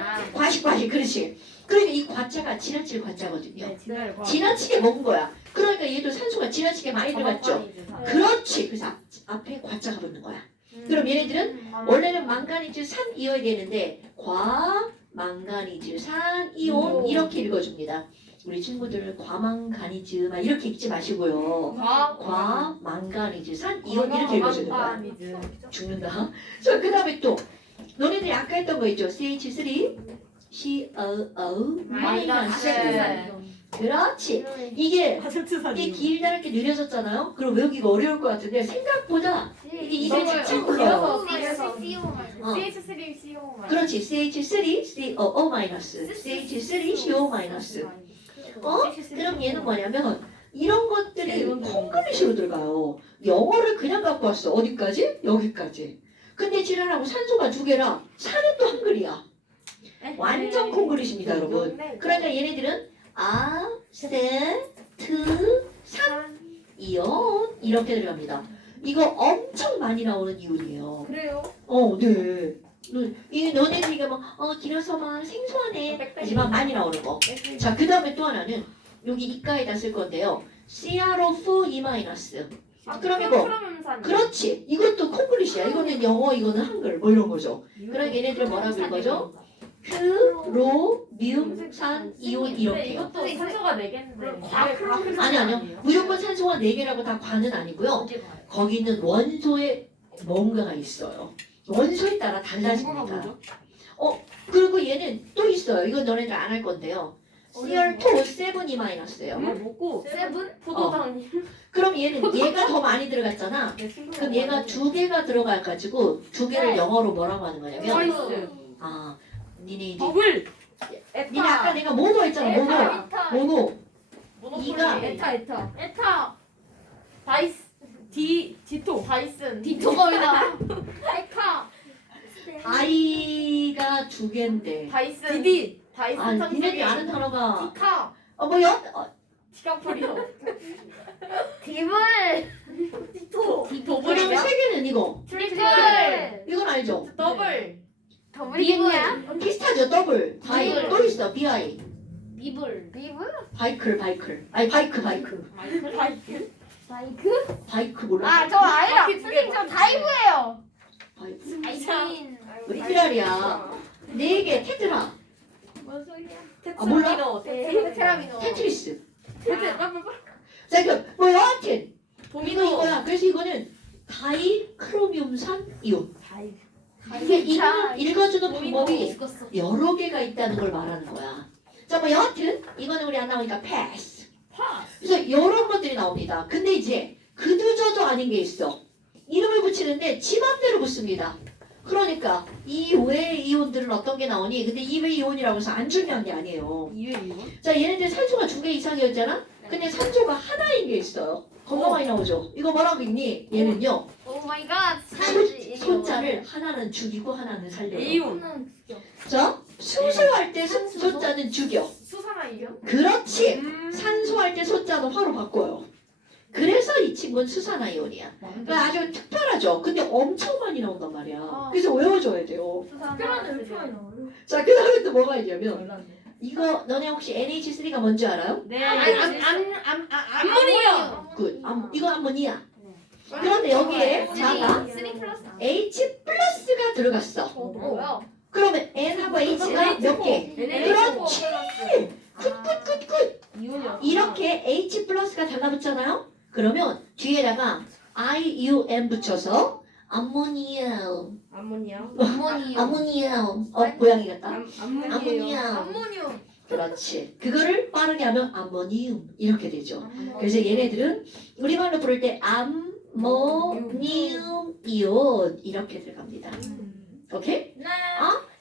과식, 그렇지. 그러니까 이 과자가 지나칠 과자거든요. 네, 지날 과. 지나치게 먹은 거야. 그러니까 얘도 산소가 지나치게 많이 들어갔죠. 그렇지. 그래서 앞에 과자가 붙는 거야. 그럼 얘네들은 원래는 망가니즈 산 이어야 되는데 과망가니즈 산 이온 이렇게 읽어줍니다. 우리 친구들 과망가니즈 막 이렇게 읽지 마시고요. 과망가니즈 산 이온 이렇게 읽어주는 거야. 죽는다. 자, 그 다음에 또 너네들이 아까 했던 거 있죠. CH3 COO 마이너스. 그렇지. 이게 길다랗게 느려졌잖아요. 그럼 외우기가 어려울 것 같은데 생각보다 이게 입에 착착 올려요. CH3CO. 그렇지. CH3 COO 마이너스. CH3 CO 마이너스. 그럼 얘는 뭐냐면 이런 것들이 콩글리시로 들어가요. 영어를 그냥 갖고 왔어. 어디까지? 여기까지. 근데 지랄하고 산소가 2개라 산은 또 한글이야. 완전 콩글리시입니다, 여러분. 그러니까 얘네들은 산 이온 이렇게 들어갑니다. 이거 엄청 많이 나오는 이온이에요. 그래요? 네. 이 너네들 이게 막 길어서만 생소하네 하지만 많이 나오는 거. 자, 그 다음에 또 하나는 여기 이과에다 쓸 건데요. CrO4 2-. 그럼 이거 그렇지. 이것도 콩글리시야. 이거는 영어, 이거는 한글 뭐 이런 거죠. 그럼 얘네들 뭐라고 읽어줘? 산 이온 이렇게요. 이것도 산소가 4개인데. 아니요. 무조건 산소가 4개라고 다 과는 아니고요. 거기는 원소에 뭔가가 있어요. 원소에 따라 달라집니다. 그리고 얘는 또 있어요. 이건 너네들 안 할 건데요. CR2 7-예요. 먹고 세븐? 포도당. 그럼 얘가 더 많이 들어갔잖아. 그럼 얘가 2개가 들어가가지고 2개를 영어로 뭐라고 하는 거냐면 니네 이제 버블. 니네 아까 내가 모노 했잖아. 모노. 이가 에타. 바이스. 디토. 바이슨. 디토거이다. 에타. 아이가 2개인데. 바이슨. 디디. 바이슨. 니네들이 아는 단어가 디카. 디카프리오. 디블. 디토. 그러면 3개는 이거. 트리플. 이건 알죠? 더블. 더블이냐? 비슷하죠. 더블. 바이. 더블. 또 있어. BI. 비블. 바이클. 아니 바이크. 바이크. 바이크 몰라. 저 아니라. 선생님 저 다이브예요. 바이크. 아이신. 리피랄이야. 4개. 테트라. 뭔 소리야? 몰라? 테라미노. 테트리스. 자, 여하튼 이거야. 그래서 이거는 다이크로뮴산 이온. 이게 이거는 읽어주는 방법이 여러 개가 있다는 걸 말하는 거야. 자, 여하튼 이거는 우리 안 나오니까 패스. 그래서 이런 것들이 나옵니다. 근데 이제 그두저도 아닌 게 있어. 이름을 붙이는데 지 맘대로 붙습니다. 그러니까 이 외 이온들은 어떤 게 나오니? 근데 이 외 이온이라고 해서 안 중요한 게 아니에요. 이외 이거? 자, 얘네들 산소가 2개 이상이었잖아? 근데 산소가 하나인 게 있어요. 겁나 많이 나오죠? 이거 뭐라고 읽니? 얘는요. 오 마이 갓. 소자를 하나는 죽이고 하나는 살려요. 이온. 자, 수소할 때 소자는 죽여. 수산화이요? 그렇지. 산소할 때 소자는 화로 바꿔요. 그래서 이 친구는 수산화이온이야. 그러니까 아주 특별하죠. 근데 엄청 많이 나온단 말이야. 그래서 외워줘야 돼요. 특별한데 왜 이렇게 나와요? 자, 그 다음에 또 뭐가 있냐면 몰랐네. 이거 너네 혹시 NH3가 뭔지 알아요? 네. 암모니아. 굿. 이거 암모니아. 그런데 여기에 자가 3 플러스. H 플러스가 들어갔어. 뭐야? 그러면 N하고 H가 몇 개? 그렇지. 굿굿굿굿. 이온이야. 이렇게 H 플러스가 달라붙잖아요. 그러면 뒤에다가 IUM 붙여서 암모니움. 암모니아. 암모니움. 고양이 같다. 암모니아예요. 암모니움. 그렇지. 그거를 빠르게 하면 암모니움 이렇게 되죠. 그래서 얘네들은 우리말로 부를 때 암모니움 이온 이렇게 들어갑니다. 오케이? 네.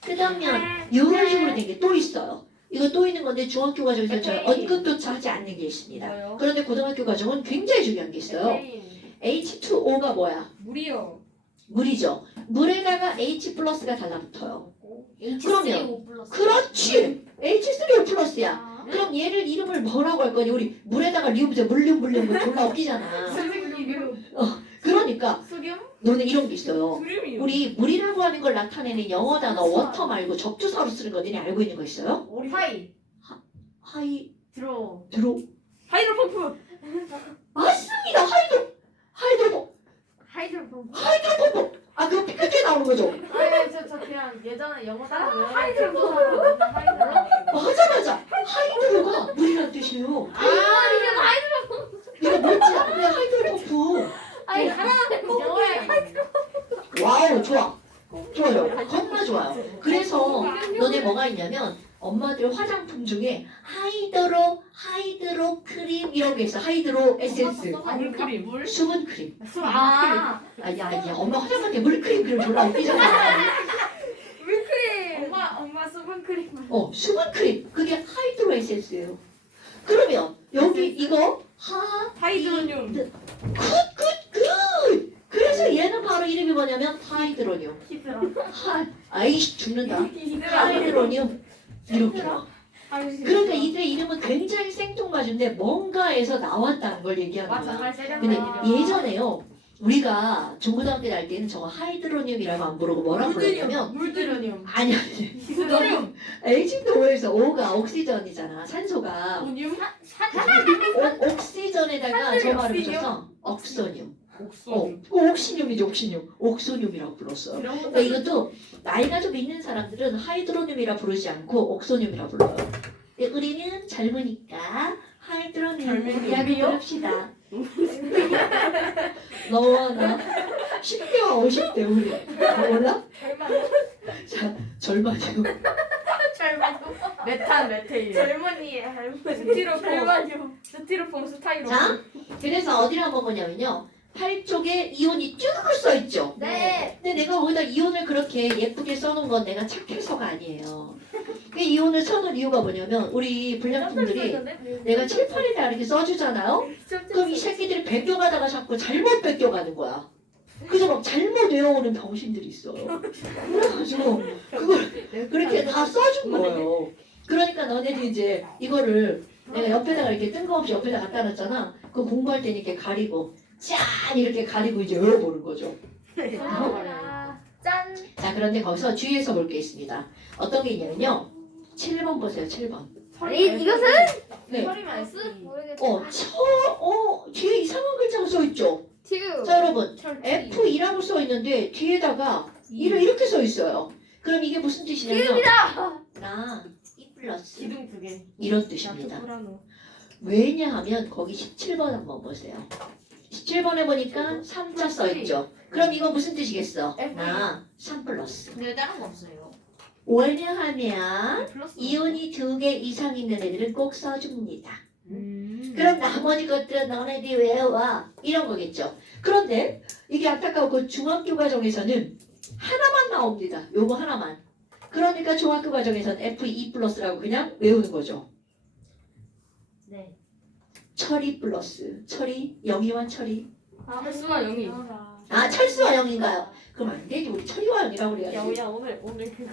그러면 이런 식으로 된 게 또 있어요. 이거 또 있는 건데 중학교 과정에서 잘 언급조차 하지 않는 게 있습니다. 뭐요? 그런데 고등학교 과정은 굉장히 중요한 게 있어요. H2O가 뭐야? 물이요. 물이죠. 물에다가 H 플러스가 달라붙어요. 그러면 H3O 플러스. 그렇지. H3O 플러스야. 그럼 얘를 이름을 뭐라고 할 거니? 우리 물에다가 리움제 물륨 뭐 졸라 웃기잖아. 그러니까 수륨? 너네 이런 게 있어요. 수림이요. 우리 물이라고 하는 걸 나타내는 영어 단어 워터 말고 접두사로 쓰는 거 너네 알고 있는 거 있어요? 하이 하이 들어. 드로 하이드로 펌프. 맞습니다. 하이드로 하이드로폼. 아 그거 그렇게 나오는 거죠. 아니 저 그냥 예전에 영어 따라 외웠는데 하이드로. 맞아. 하이드로가 물이라는 뜻이에요. 이게 이거 뭐지? 그냥 하이드로 펌프. 아니 하나는 영어에 와우 좋아요. 겁나 좋아요. 그래서 너네 뭐가 있냐면 엄마들 화장품 중에 하이드로 크림 이런 게 있어. 하이드로 에센스. 물크림. 수분 크림. 아. 야 엄마 화장할 때 물크림 그럼 졸라 웃기잖아. 물크림. 엄마 수분 크림. 수분 크림. 그게 하이드로 에센스예요. 그러면 여기 이거 하이드로늄. 굿. 그래서 얘는 바로 이름이 뭐냐면 하이드로늄. 히드라. 아이씨 죽는다. 히드라. 하이드로늄 이렇게 와. 그러니까 이들의 이름은 굉장히 생뚱맞은데 뭔가에서 나왔다는 걸 얘기하는 맞아. 거야. 말 세련. 근데 예전에요. 우리가 중고등학교 다닐 때는 저거 하이드로늄이라고 안 부르고 뭐라고 불렀냐면 물들으늄. 아니 히드로늄. H2O에서 O가 옥시전이잖아. 산소가 오늄. 옥시전에다가 저 말을 붙여서 억소늄. 옥소. 옥시늄이죠. 옥소늄이라고 불렀어요. 이런 그러니까 이것도 나이가 좀 있는 사람들은 하이드로늄이라 부르지 않고 옥소늄이라 불러요. 근데 우리는 젊으니까 하이드로늄이라고 부릅시다. 너와 나 10대와 50대 우리 몰라? 자 절반이요. 메테일. 젊은이의 할머니. 스티로폼 스타일로. 자 그래서 어디를 한번 보냐면요. 팔 쪽에 이온이 쭉 써있죠. 네. 근데 내가 거기다 이온을 그렇게 예쁘게 써놓은 건 내가 착해서가 아니에요. 그 이온을 써놓은 이유가 뭐냐면 우리 불량품들이 내가 칠판에다 이렇게 써주잖아요. 그럼 이 새끼들이 베껴가다가 자꾸 잘못 베껴가는 거야. 그래서 막 잘못 외워오는 병신들이 있어요. 그래가지고 그걸 그렇게 다 써준 거예요. 그러니까 너네들이 이제 이거를 내가 옆에다가 이렇게 뜬금없이 옆에다 갖다 놨잖아. 그 공부할 때는 이렇게 가리고 짠 이렇게 가리고 이제 외워보는 거죠. 짠. 자 그런데 거기서 주의해서 볼 게 있습니다. 어떤 게 있냐면요. 7번 보세요. 7번. 이것은 네. 소리만 S 쓰. 모르겠어. 뒤에 이상한 글자가 써있죠. 튜. 자 여러분 F2라고 써있는데 뒤에다가 1을 이렇게 써있어요. 그럼 이게 무슨 뜻이냐면 나 E 플러스 기둥 두 개. 이런 뜻입니다. 왜냐하면 거기 17번 한번 보세요. 17번에 보니까 3자 써있죠. 그럼 이거 무슨 뜻이겠어? 나 3 플러스. 근데 다른 거 없어요. 왜냐하면 플러스. 이온이 2개 이상 있는 애들은 꼭 써줍니다. 그럼 나머지 것들은 너네들이 외워와 이런 거겠죠. 그런데 이게 안타까운 그 중학교 과정에서는 하나만 나옵니다. 요거 하나만. 그러니까 중학교 과정에서는 F2 플러스라고 그냥 외우는 거죠. 네. 철이 플러스 철이 영이와 철이 철수와 영이. 아 철수와 영인가요? 그럼 안 되지. 우리 철이와 영이라고 그래야지. 야 오늘 그거.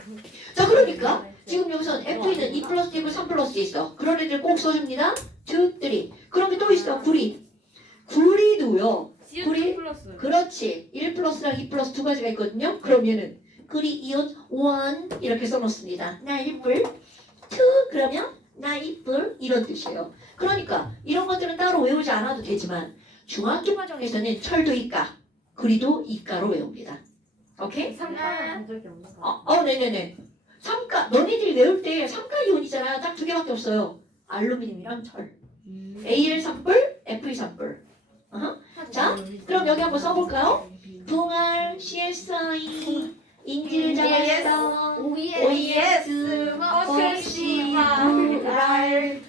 자 그러니까 지금 여기서 F는 2 플러스 있고 3 플러스 있어. 그런 애들 꼭 써줍니다. 2, 3. 그런 게 또 있어. 구리. 구리도요. 구리? 플러스. 그렇지. 1 플러스랑 2 플러스 두 가지가 있거든요. 그럼 얘는 구리 이온 1 이렇게 써놓습니다. 나 1뿔 2 그러면 나 2뿔 이런 뜻이에요. 그러니까 이런 것들은 따로 외우지 않아도 되지만 중학교 과정에서는 철도 이과 구리도 이과로 외웁니다. 오케이? 3파는 본 적이 없는 거. 네네네. 삼가 너희들이 외울 때 삼가 이온이잖아. 딱 두 개밖에 없어요. 알루미늄이랑 철. Al 3뿔, Fe 3뿔. 자, 그럼 여기 한번 써볼까요? 붕알, CSI, 인질자발성, OES, 혹시, 불알,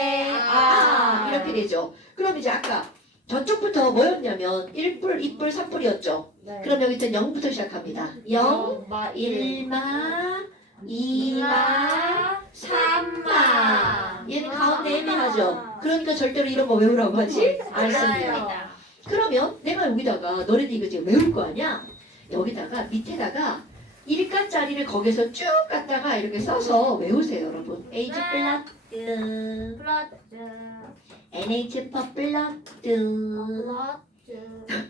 해내아 이렇게 되죠. 그럼 이제 아까 저쪽부터 뭐였냐면 1뿔, 2뿔, 3뿔이었죠. 네. 그럼 여기부터 0부터 시작합니다. 0, 마 1마, 2마, 3마. 얘는 가운데 애매하죠. 그러니까 절대로 이런 거 외우라고 하지 않습니다. 그러면 내가 여기다가 너네들 이거 지금 외울 거 아니야? 여기다가 밑에다가 1가짜리를 거기서 쭉 갖다가 이렇게 써서 외우세요, 여러분. H 플라트, NH 퍼플라트.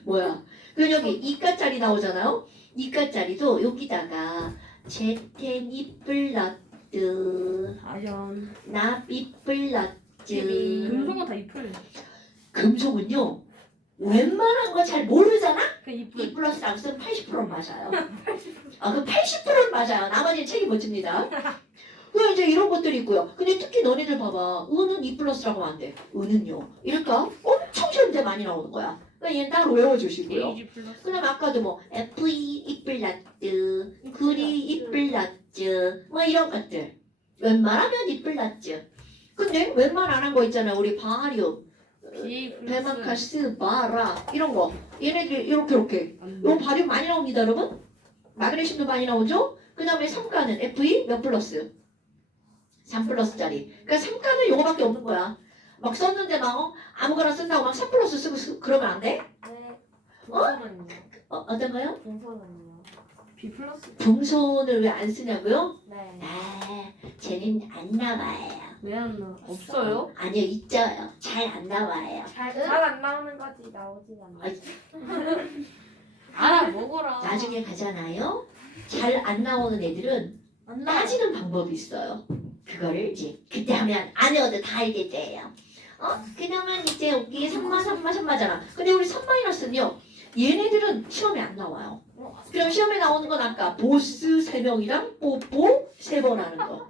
뭐야? 그럼 여기 2가짜리 나오잖아요. 2가짜리도 여기다가 제텐이 플라트, 아연. 나비 플라트. 금속은 다 이풀. 금속은요. 웬만한 거 잘 모르잖아? 그 2 이풀. 플러스 랑스는 80%는 맞아요. 그 80%는 맞아요. 나머지는 책이 못 집니다. 그 이제 이런 것들이 있고요. 근데 특히 너네들 봐봐. 은은 2 플러스라고 하면 안 돼. 은은요. 이럴까? 엄청 쉬운 데 많이 나오는 거야. 그러니까 얘는 따로 외워주시고요. 에이지 플러스. 그 다음에 아까도 뭐 FE 2 플러스, 구리 2 플러스 뭐 이런 것들. 웬만하면 2 플러스. 근데 웬만 안 한 거 있잖아. 우리 바리움, B 플러스. 베마카스, 바라 이런 거. 얘네들이 이렇게. 요 바리움 많이 나옵니다, 여러분. 마그네슘도 많이 나오죠? 그 다음에 3가는 FE 몇 플러스? 3 플러스짜리. 그러니까 3가는 요거밖에 없는 거야. 막 썼는데 막 아무거나 쓴다고 막 3 플러스 쓰고 그러면 안 돼? 동서는요. 어떤 거요? 동서는요. B 플러스. 붕손을 왜 안 쓰냐고요? 네. 아, 쟤는 안 나와요. 왜 안 나? 없어요? 아니요, 있어요. 잘 안 나와요. 잘안 나오는 거지 나오지 않아. 알아 먹어라. 나중에 가잖아요. 잘 안 나오는 애들은 따지는 방법이 있어요. 그거를 이제 그때 하면 안 외워도 다 알게 돼요. 그러면 이제 여기 3마잖아. 근데 우리 3마이너스는요. 얘네들은 시험에 안 나와요. 그럼 시험에 나오는 건 아까 보스 3명이랑 뽀뽀 3번 하는 거.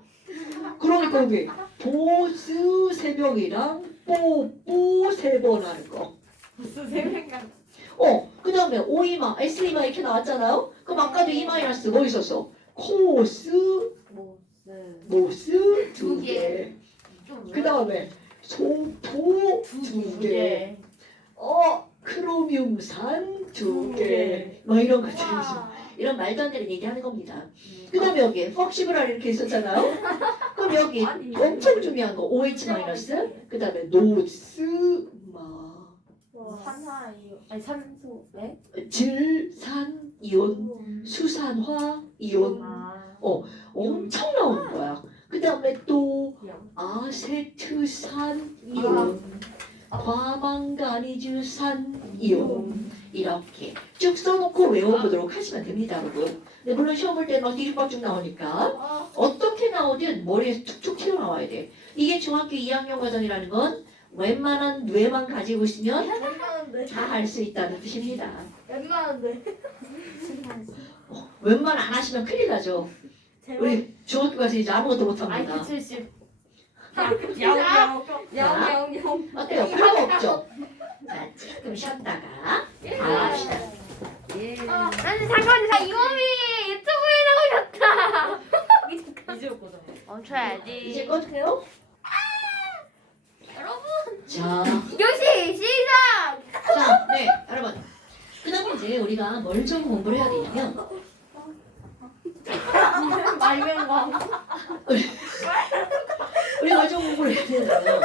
그러니까 여기 보스 3명이랑 뽀뽀 3번 하는 거. 무슨 생각? 그 다음에 O이마, S이마 이렇게 나왔잖아요. 그럼 아까도 2마이너스 뭐 있었어? 코스, 모스 2개. 그 다음에 소포 2개. 크로뮴산 2개. 뭐 이런 것들이 있어. 이런 말도 안 되는 얘기하는 겁니다. 그 다음에 여기 퍽시브랄 이렇게 있었잖아요. 그럼 여기 아니. 엄청 중요한 거 OH 마이너스. 그 다음에 노스마. 산화 이온 아니 산소 네? 질산 이온, 수산화 이온 엄청 나오는 거야. 그 다음에 또 아세트산 이온, 과망가니즈산 이온 이렇게 쭉 써놓고 외워보도록 하시면 됩니다, 여러분. 근데 물론 시험 볼 때는 막 뒤죽박죽 나오니까 어떻게 나오든 머리에 툭툭 튀어나와야 돼. 이게 중학교 2학년 과정이라는 건 웬만한 뇌만 가지고 있으면 다 할 수 있다는 뜻입니다. 웬만한데. 웬만 안 하시면 큰일 나죠. 우리 중학교 가서 이제 아무것도 못합니다. IQ 70. 야옹야옹. 어때요? 별거 없죠? 자, 조금 쉬었다가 합시다. 예. 아니 잠깐만 이범이 유튜브에 나오셨다. 이제 거잖아. 멈춰야지. 이제 꺼주세요. 자, 교시 시작. 자, 네, 여러분. 그 다음에 이제 우리가 뭘 좀 공부를 해야 되냐면, 말명광. 우리가 뭘 좀 공부를 해야 되냐면,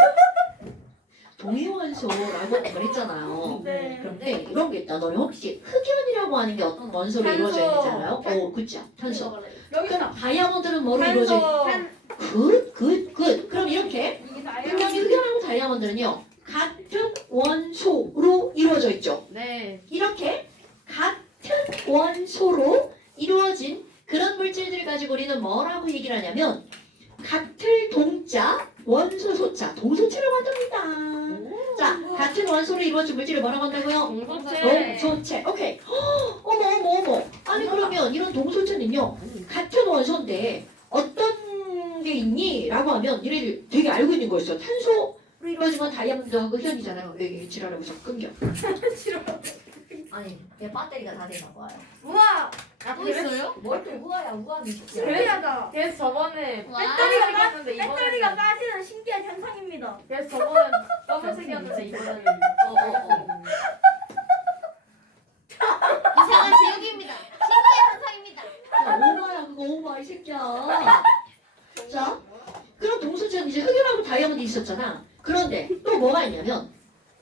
동위원소라고 그랬잖아요. 네. 그런데 이런 게 있다. 너네 혹시 흑연이라고 하는 게 어떤 원소로 탄소. 이루어져 있잖아요. 그쵸. 탄소. 여기 있다. 그럼 다이아몬드는 뭐로 이루어져 있 굿. 그럼 이렇게 이게 다예요. 분명히 흑연하고 다이아몬드는요. 같은 원소로 이루어져 있죠. 네. 이렇게 같은 원소로 이루어진 그런 물질들을 가지고 우리는 뭐라고 얘기를 하냐면 같을 동자 원소 소자 동소체라고 한답니다. 자, 같은 원소로 이루어진 물질을 뭐라고 한다고요? 동소체. 동소체. 오케이. 어머. 아니 그러면 이런 동소체는요 같은 원소인데 어떤 게 있니? 라고 하면 얘네들 되게 알고 있는 거였어. 탄소로 이루어진 건 다이아몬드하고 흑연이잖아요. 여기 지랄하고 자꾸 끊겨. 아니 내 배터리가 다 되나 봐요. 우와. 또 있어요? 뭘 또 우아야 우아는 진짜. 신기하다. 그래서 저번에 와. 배터리가 이겼는데 배터리가 이번에는 빠지는 신기한 현상입니다. 그래서 저번엔 검은색이었는데 이번에는 이상한 제육입니다. 신기한 현상입니다. 야, 오바야 그거 오바 이 새끼야. 자, 그럼 동소체는 이제 흑연하고 다이아몬드 있었잖아. 그런데 또 뭐가 있냐면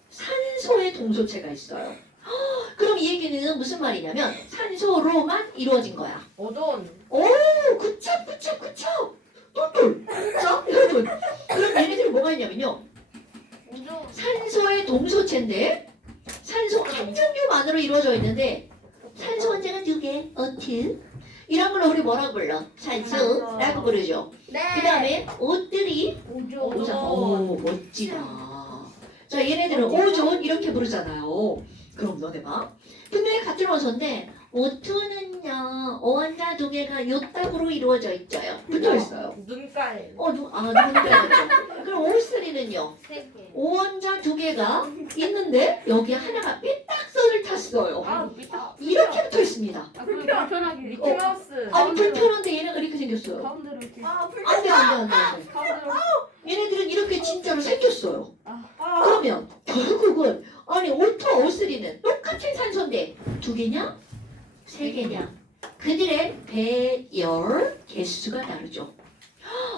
산소의 동소체가 있어요. 그럼 이 얘기는 무슨 말이냐면 산소로만 이루어진 거야. 오존. 오, 그쵸. 똘똘. 자, 여러분. 그럼 얘네들이 뭐가 있냐면요. 산소의 동소체인데 산소 한 종류만으로 이루어져 있는데 산소 원자가 2개, 어트. 이런 걸로 우리 뭐라고 불러? 산소라고 부르죠. 네. 그 다음에 옷들이 오조. 오자. 오, 멋지다. 자, 얘네들은 오존 이렇게 부르잖아요. 그럼 너네 봐. 분명히 같은 원소인데 O2는요 원자 두 개가 요따구로 이루어져 있어요. 붙어 있어요. 눈깔. 누군가 맞죠? 그럼 O3는요 세 개. 오원자 두 개가 있는데 여기 하나가 삐딱선을 탔어요. 아, 이렇게 붙어 있습니다. 아, 그럼 불편하게. 미키마우스. 아니 불편한데 얘네가 이렇게 생겼어요. 가운데로 이렇게. 아 불. 안돼. 가운데로. 얘네들은 이렇게 진짜로 생겼어요. 아. 그러면 결국은 아니 O2, O3는 똑같은 산소인데 두 개냐? 세 개냐? 그들의 배열 개수가 다르죠.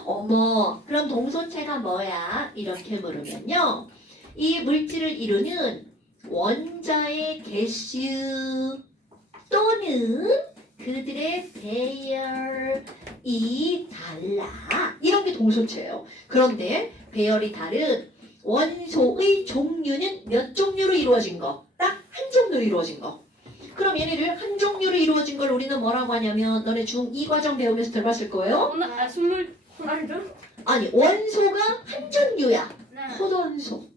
어머, 그럼 동소체가 뭐야? 이렇게 물으면요. 이 물질을 이루는 원자의 개수 또는 그들의 배열이 달라. 이런 게 동소체예요. 그런데 배열이 다른 원소의 종류는 몇 종류로 이루어진 거? 딱 한 종류로 이루어진 거. 그럼 얘네들 한 종류로 이루어진 걸 우리는 뭐라고 하냐면 너네 중2 과정 배우면서 들어봤을 거예요. 오늘 스물. 아니 원소가 한 종류야. 네. 호던소.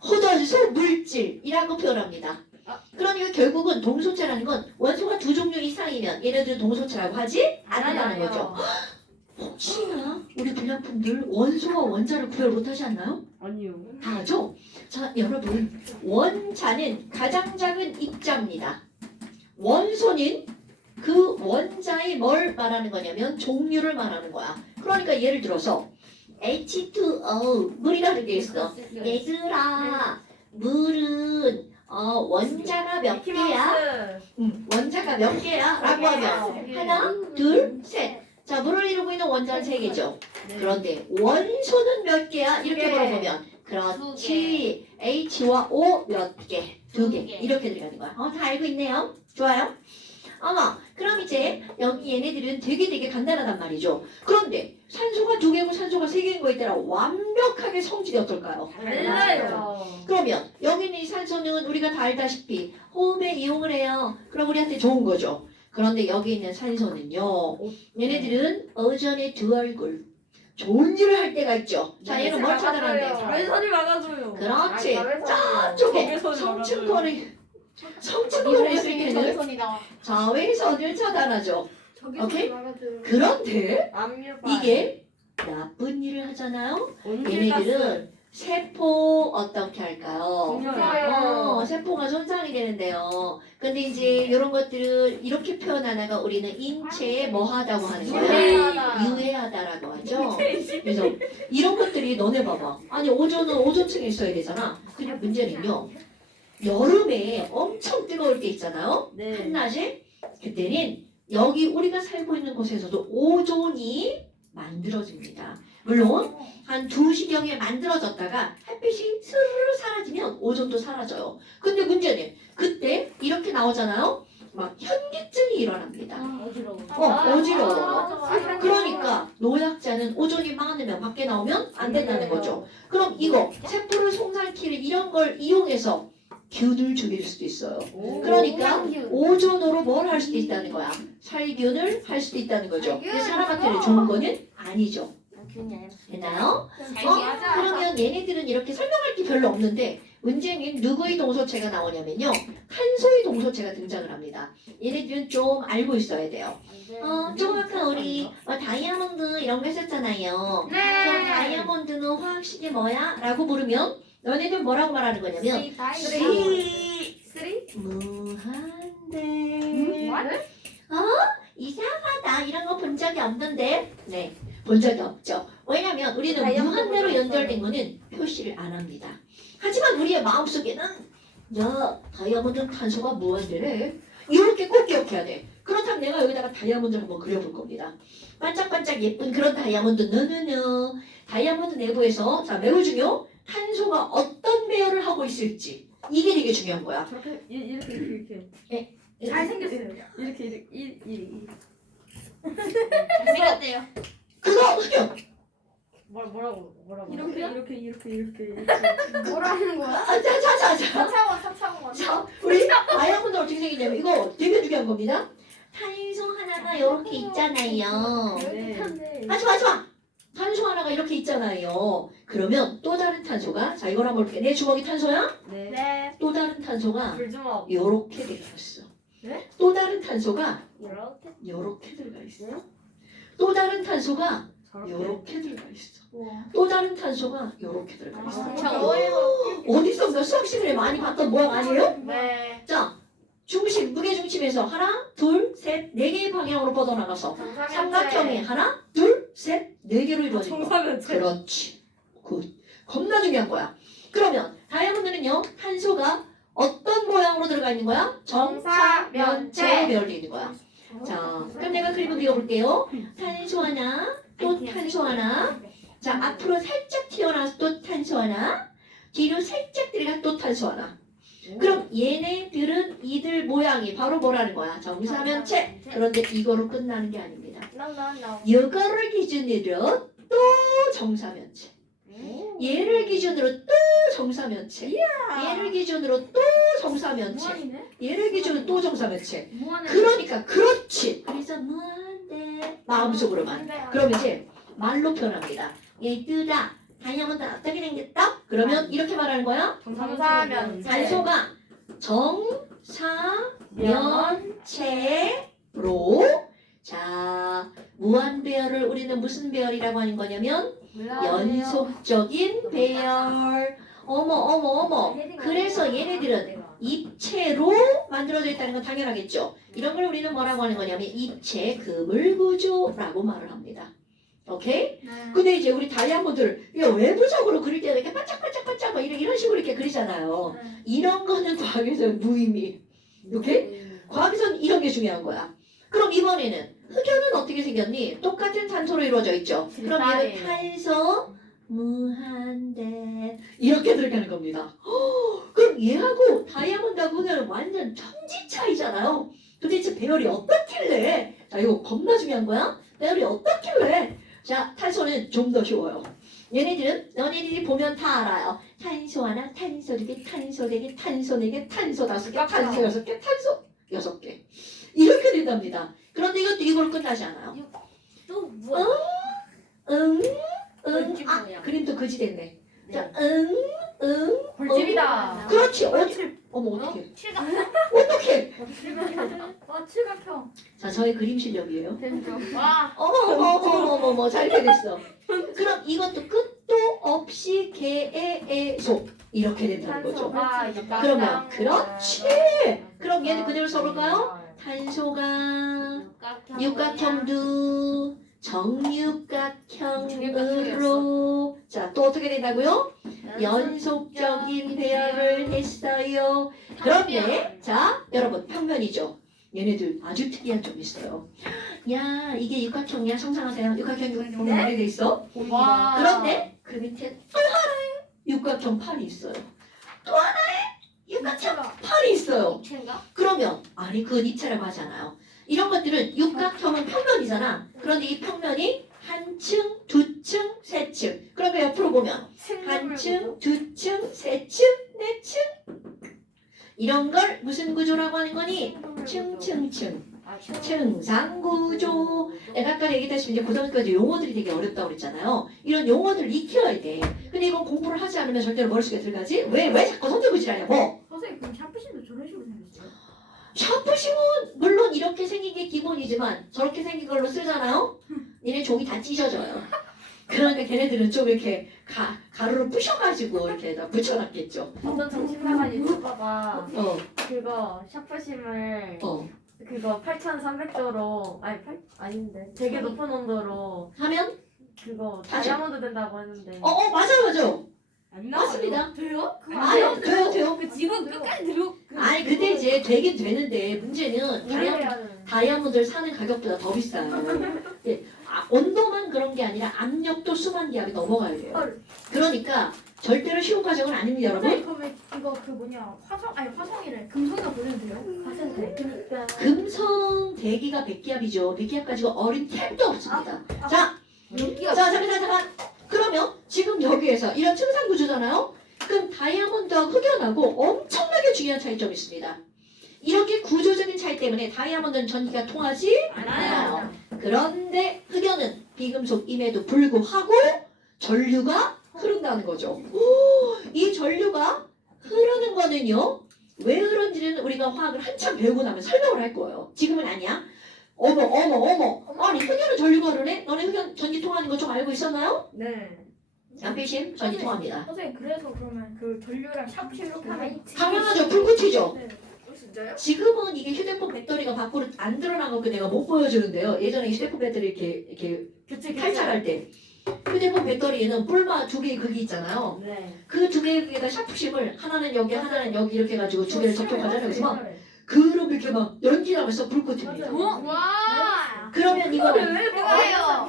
호던소 물질이라고 표현합니다. 그러니까 결국은 동소체라는 건 원소가 두 종류 이상이면 얘네들은 동소체라고 하지 않는다는 거죠. 혹시나 우리 불량품들 원소와 원자를 구별 못하지 않나요? 아니요. 다 하죠? 자, 여러분 원자는 가장 작은 입자입니다. 원소는 그 원자의 뭘 말하는 거냐면 종류를 말하는 거야. 그러니까 예를 들어서 H2O 물이라는 게 있어. 얘들아 물은 원자가 몇 개야? 원자가 몇 개야? 라고 하면 하나, 둘, 셋. 자, 물을 이루고 있는 원자는 세 개죠. 그런데 원소는 몇 개야? 이렇게 두 개. 물어보면 그렇지. H와 O 몇 개? 두 개. 이렇게 들어가는 거야. 다 알고 있네요. 좋아요. 그럼 이제 여기 얘네들은 되게 간단하단 말이죠. 그런데 산소가 두 개고 산소가 세 개인 거에 따라 완벽하게 성질이 어떨까요? 달라요. 그러면 여기 있는 이 산소는 우리가 다 알다시피 호흡에 이용을 해요. 그럼 우리한테 좋은 거죠. 그런데 여기 있는 산소는요. 얘네들은 어전의 두 얼굴. 좋은 일을 할 때가 있죠. 자, 얘는 뭘 차단한대? 왼손이 막아줘요. 그렇지. 아, 저쪽에 자외선이 성층거리 있을 때는 자외선이 나와. 자외선을 차단하죠. 저기 오케이? 막아줘요. 그런데 압류발. 이게 나쁜 일을 하잖아요. 온실가스. 얘네들은 세포 어떻게 할까요? 좋아요. 세포가 손상이 되는데요. 근데 이제 이런 것들을 이렇게 표현하다가 우리는 인체에 뭐 하다고 하는 거예요? 유해하다라고 하죠. 그래서 이런 것들이 너네 봐봐. 아니 오존은 오존층에 있어야 되잖아. 근데 문제는요. 여름에 엄청 뜨거울 때 있잖아요. 네. 한낮에 그때는 여기 우리가 살고 있는 곳에서도 오존이 만들어집니다. 물론 한 2시경에 만들어졌다가 햇빛이 스르르 사라지면 오존도 사라져요. 근데 문제는 그때 이렇게 나오잖아요. 막 현기증이 일어납니다. 어지러워. 어지러워. 그러니까 노약자는 오존이 많으면 밖에 나오면 안 된다는 거죠. 그럼 이거 세포를 송산키를 이런 걸 이용해서 균을 죽일 수도 있어요. 그러니까 오존으로 뭘 할 수도 있다는 거야. 살균을 할 수도 있다는 거죠. 근데 사람한테는 좋은 거는 아니죠. 됐나요? 그러면 얘네들은 이렇게 설명할 게 별로 없는데 문제는 누구의 동서체가 나오냐면요. 탄소의 동서체가 등장을 합니다. 얘네들은 좀 알고 있어야 돼요. 조금 아까 우리 다이아몬드 이런 거 했었잖아요. 그럼 다이아몬드는 화학식이 뭐야? 라고 물으면 너네들 뭐라고 말하는 거냐면 무한대 이상하다 이런 거 본 적이 없는데 네, 본 적이 없죠. 왜냐면 우리는 무한대로 연결된 거는 표시를 안 합니다. 하지만 우리의 마음속에는 야 다이아몬드는 탄소가 무한대래 이렇게 꼭 기억해야 돼. 그렇다면 내가 여기다가 다이아몬드를 한번 그려볼 겁니다. 반짝반짝 예쁜 그런 다이아몬드 너너너 다이아몬드 내부에서 자 매우 중요 탄소가 어떤 배열을 하고 있을지 이게 되게 중요한 거야. 저렇게 이렇게. 잘생겼어요. 이렇게. 잘생겼대요. 그거 흑연 뭐라고? 이렇게. 뭐라는 거야? 자자자자 차차원. 자, 우리 다이아몬드 어떻게 생기냐면 이거 되게 중요한 겁니다. 탄소 하나가 이렇게 있잖아요. 네. 하지마. 탄소 하나가 이렇게 있잖아요. 그러면 또 다른 탄소가 자 이걸 한번 볼게. 내 주먹이 탄소야? 네. 네. 또 다른 탄소가 불주먹. 요렇게 되어 있어. 네? 또 다른 탄소가 이렇게. 요렇게 들어가 있어. 또 다른 탄소가 저렇게. 요렇게 들어가 있어. 또 다른 탄소가 요렇게 들어가 있어. 저 어디선가 수학 시간에 많이 봤던 모양 아니에요? 네. 자, 중심, 무게중심에서 하나, 둘, 셋, 네 개의 방향으로 뻗어나가서 삼각형이 하나, 둘, 셋, 네 개로 이루어진 거. 정사면체. 그렇지. 굿. 겁나 중요한 거야. 그러면 다이아몬드는요, 탄소가 어떤 모양으로 들어가 있는 거야? 정사면체로 배열되어 있는 거야. 자, 그럼 내가 그림을 그려볼게요. 탄소 하나, 또 탄소 하나. 자, 앞으로 살짝 튀어나와서 또 탄소 하나. 뒤로 살짝 들어가 또 탄소 하나. 그럼 얘네들은 이들 모양이 바로 뭐라는 거야? 정사면체. 그런데 이거로 끝나는 게 아닙니다. 이거를 기준으로 또 정사면체. 얘를 기준으로 또 정사면체. 얘를 기준으로 또 정사면체. 얘를 기준으로 또 정사면체. 그러니까 그렇지. 그래서 무한대 마음속으로만. 그럼 이제 말로 표현합니다. 얘들아 다이아몬드 어떻게 생겼다? 그러면 이렇게 말하는 거야. 정사면체. 탄소가 정사면체로 자 무한배열을 우리는 무슨 배열이라고 하는 거냐면 연속적인 배열. 어머. 그래서 얘네들은 입체로 만들어져 있다는 건 당연하겠죠. 이런 걸 우리는 뭐라고 하는 거냐면 입체 그물구조라고 말을 합니다. 오케이? 근데 이제 우리 다이아몬드를 외부적으로 그릴 때 이렇게 반짝반짝반짝 막 이런 식으로 이렇게 그리잖아요. 이런 거는 과학에서는 무의미. 오케이? 과학에서는 이런 게 중요한 거야. 그럼 이번에는 흑연은 어떻게 생겼니? 똑같은 탄소로 이루어져 있죠. 그럼 얘는 탄소 무한대 이렇게 들어가는 겁니다. 그럼 얘하고 다이아몬드하고 흑연은 완전 천지 차이잖아요. 도대체 배열이 어떻길래? 자 이거 겁나 중요한 거야. 배열이 어떻길래? 자 탄소는 좀 더 쉬워요. 얘네들은 너네들이 보면 다 알아요. 탄소 하나, 탄소 두 개, 탄소 네 개, 탄소 네 개, 탄소 다섯 개, 탄소 여섯 개, 탄소 여섯 개 이렇게 된답니다. 그런데 이것도 이걸로 끝나지 않아요. 또 뭐야? 그림도 그지 됐네. 자, 벌집이다. 그렇지. 어머 어떡해. 칠각. 어떡해. 와 칠각형. 자 저의 그림 실력이에요. 와. 어머 잘 이렇게 됐어. 그럼 이것도 끝도 없이 개에에소 이렇게 된다는 거죠. 그러면 그렇지. 그럼 얘는 그대로 써볼까요? 탄소가 육각형도 정육각형으로 자 또 어떻게 된다고요? 연속적인 배열을 했어요. 그런데 자 여러분 평면이죠. 얘네들 아주 특이한 점이 있어요. 야 이게 육각형이야 상상하세요. 육각형 많이 돼 있어. 와. 그런데 그 밑에 또 하나의 육각형 팔이 있어요. 또 하나의 육각형 팔이 있어요. 입체인가? 그러면 아니 그건 입체라고 하잖아요. 이런 것들은 육각형은 평면이잖아. 그런데 이 평면이 한 층, 두 층, 세 층. 그러면 옆으로 보면 한 층, 두 층, 세 층, 네 층. 이런 걸 무슨 구조라고 하는 거니? 층층층. 층상구조. 내가 아까 얘기했다시피 이제 고등학교에서 용어들이 되게 어렵다고 그랬잖아요. 이런 용어들을 익혀야 돼. 근데 이건 공부를 하지 않으면 절대로 머릿속에 들어가지? 왜 자꾸 선택구질하냐고? 선생님 그럼 샤프심도 저런 식으로 생겼어요? 샤프심은 물론 이렇게 생긴 게 기본이지만 저렇게 생긴 걸로 쓰잖아요? 니네 종이 다 찢어져요. 그러니까 걔네들은 좀 이렇게 가루로 부셔가지고 이렇게 다 붙여놨겠죠. 어떤 정신나간 유튜버가 어, 그거 샤프심을 어. 그거 8,300도로 아닌데 되게 높은 온도로 하면? 그거 다시. 다이아몬드 된다고 했는데 맞아요. 안 맞습니다. 돼요? 돼요. 그 지금 끝까지 들어. 아니 근데 이제 되긴 되는데 문제는 오래하는 다이아몬드를 사는 가격보다 더 비싸요. 네, 온도만 그런 게 아니라 압력도 수만 기압이 넘어가야 돼요. 그러니까 절대로 쉬운 과정은 아닙니다, 여러분. 선생님 그러면 이거 그 뭐냐 화성이래. 금속이나 보내도 돼요? 파센트 그니까 금성 대기가 100기압이죠. 100기압 가지고 어린 템도 없습니다. 자, 여기가 잠깐. 그러면 지금 여기에서 이런 층상 구조잖아요. 그럼 다이아몬드와 흑연하고 엄청나게 중요한 차이점이 있습니다. 이렇게 구조적인 차이 때문에 다이아몬드는 전기가 통하지 않아요. 그런데 흑연은 비금속임에도 불구하고 전류가 흐른다는 거죠. 이 전류가 흐르는 거는요. 왜 흐른지는 우리가 화학을 한참 배우고 나면 설명을 할 거예요. 지금은 아니야. 어머. 아니 흑연은 전류가 흐르네? 너네 흑연 전기 통하는 거 좀 알고 있었나요? 네 양필심 전기 통합니다. 선생님 그래서 그러면 그 전류랑 샤프심 이렇게 하면 당연하죠. 불꽃이죠. 네. 진짜요? 지금은 이게 휴대폰 배터리가 밖으로 안 드러나고 내가 못 보여주는데요. 예전에 휴대폰 배터리 이렇게 탈착할 때 휴대폰 배터리에는 뿔마 두 개의 극이 있잖아요. 네. 그 두 개의 극에다 샤프심을 하나는 여기 하나는 여기 이렇게 해가지고 두 개를 접촉하잖아요. 그래서 막 네. 그럼 이렇게 막 연기 나면서 불꽃입니다. 와. 그러면 이거는 그거예요.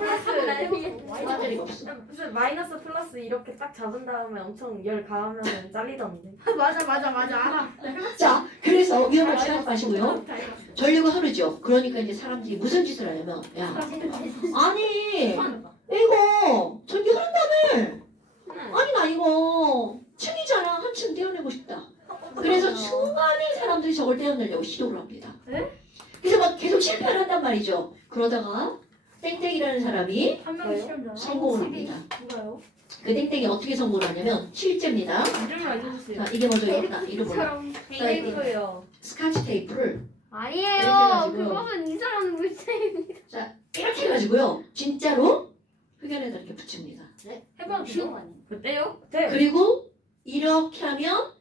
배터리가 없어. 무슨 마이너스 플러스 이렇게 딱 잡은 다음에 엄청 열 가하면 잘리던데. 맞아 알아. 자, 그래서 위험하게 생각 마시고요. 전류가 흐르죠. 그러니까 이제 사람들이 무슨 짓을 하냐면 야 아니 이거 전기 흐른다며. 아니 나 이거 층이잖아. 한 층 떼어내고 싶다. 그래서 수많은 사람들이 저걸 떼어내려고 시도를 합니다. 그래서 막 계속 실패를 한단 말이죠. 그러다가 땡땡이라는 사람이 한 명이 시험 성공을 합니다. 누가요? 그 땡땡이 어떻게 성공을 하냐면 실제입니다. 이름을 알려주세요. 자, 이게 먼저 이름 몰라. 테이프요. 스카치 테이프를 이렇게 아니에요. 해가지고. 그것은 이상한 물체입니다. 이렇게 해가지고요. 진짜로 흑연에다 이렇게 붙입니다. 해봐도 돼요? 그때요? 네. 그리고 이렇게 하면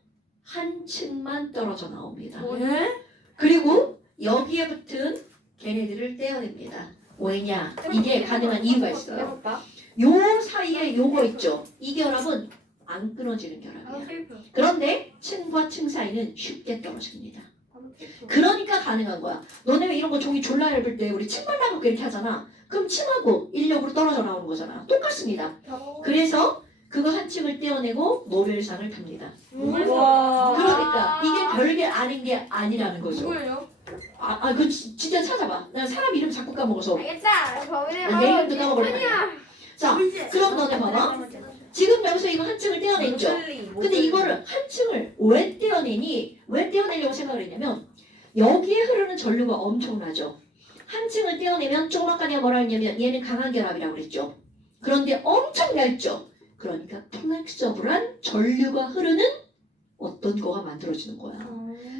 한 층만 떨어져 나옵니다. 네? 그리고 여기에 붙은 걔네들을 떼어냅니다. 왜냐? 이게 가능한 이유가 있어요. 해볼까? 요 사이에 요거 있죠? 이 결합은 안 끊어지는 결합이에요. 테이프. 그런데 층과 층 사이는 쉽게 떨어집니다. 그러니까 가능한 거야. 너네 왜 이런 거 종이 졸라 얇을 때 우리 층만 나가고 이렇게 하잖아. 그럼 층하고 인력으로 떨어져 나오는 거잖아. 똑같습니다. 그래서 그거 한 층을 떼어내고 노벨상을 탑니다. 와. 그러니까 이게 별게 아닌 게 아니라는 거죠. 누구예요? 그거 진짜 찾아봐. 난 사람 이름 자꾸 까먹어서. 알겠다. 저희를 내 이름도 까먹어버렸네. 자, 그럼 너네 봐봐. 지금 여기서 이거 한 층을 떼어냈죠. 근데 이거를 한 층을 왜 떼어내니? 왜 떼어내려고 생각을 했냐면 여기에 흐르는 전류가 엄청나죠. 한 층을 떼어내면 조금 아까 내가 뭐라 했냐면 얘는 강한 결합이라고 그랬죠. 그런데 엄청 얇죠. 그러니까 플렉서블한 전류가 흐르는 어떤 거가 만들어지는 거야.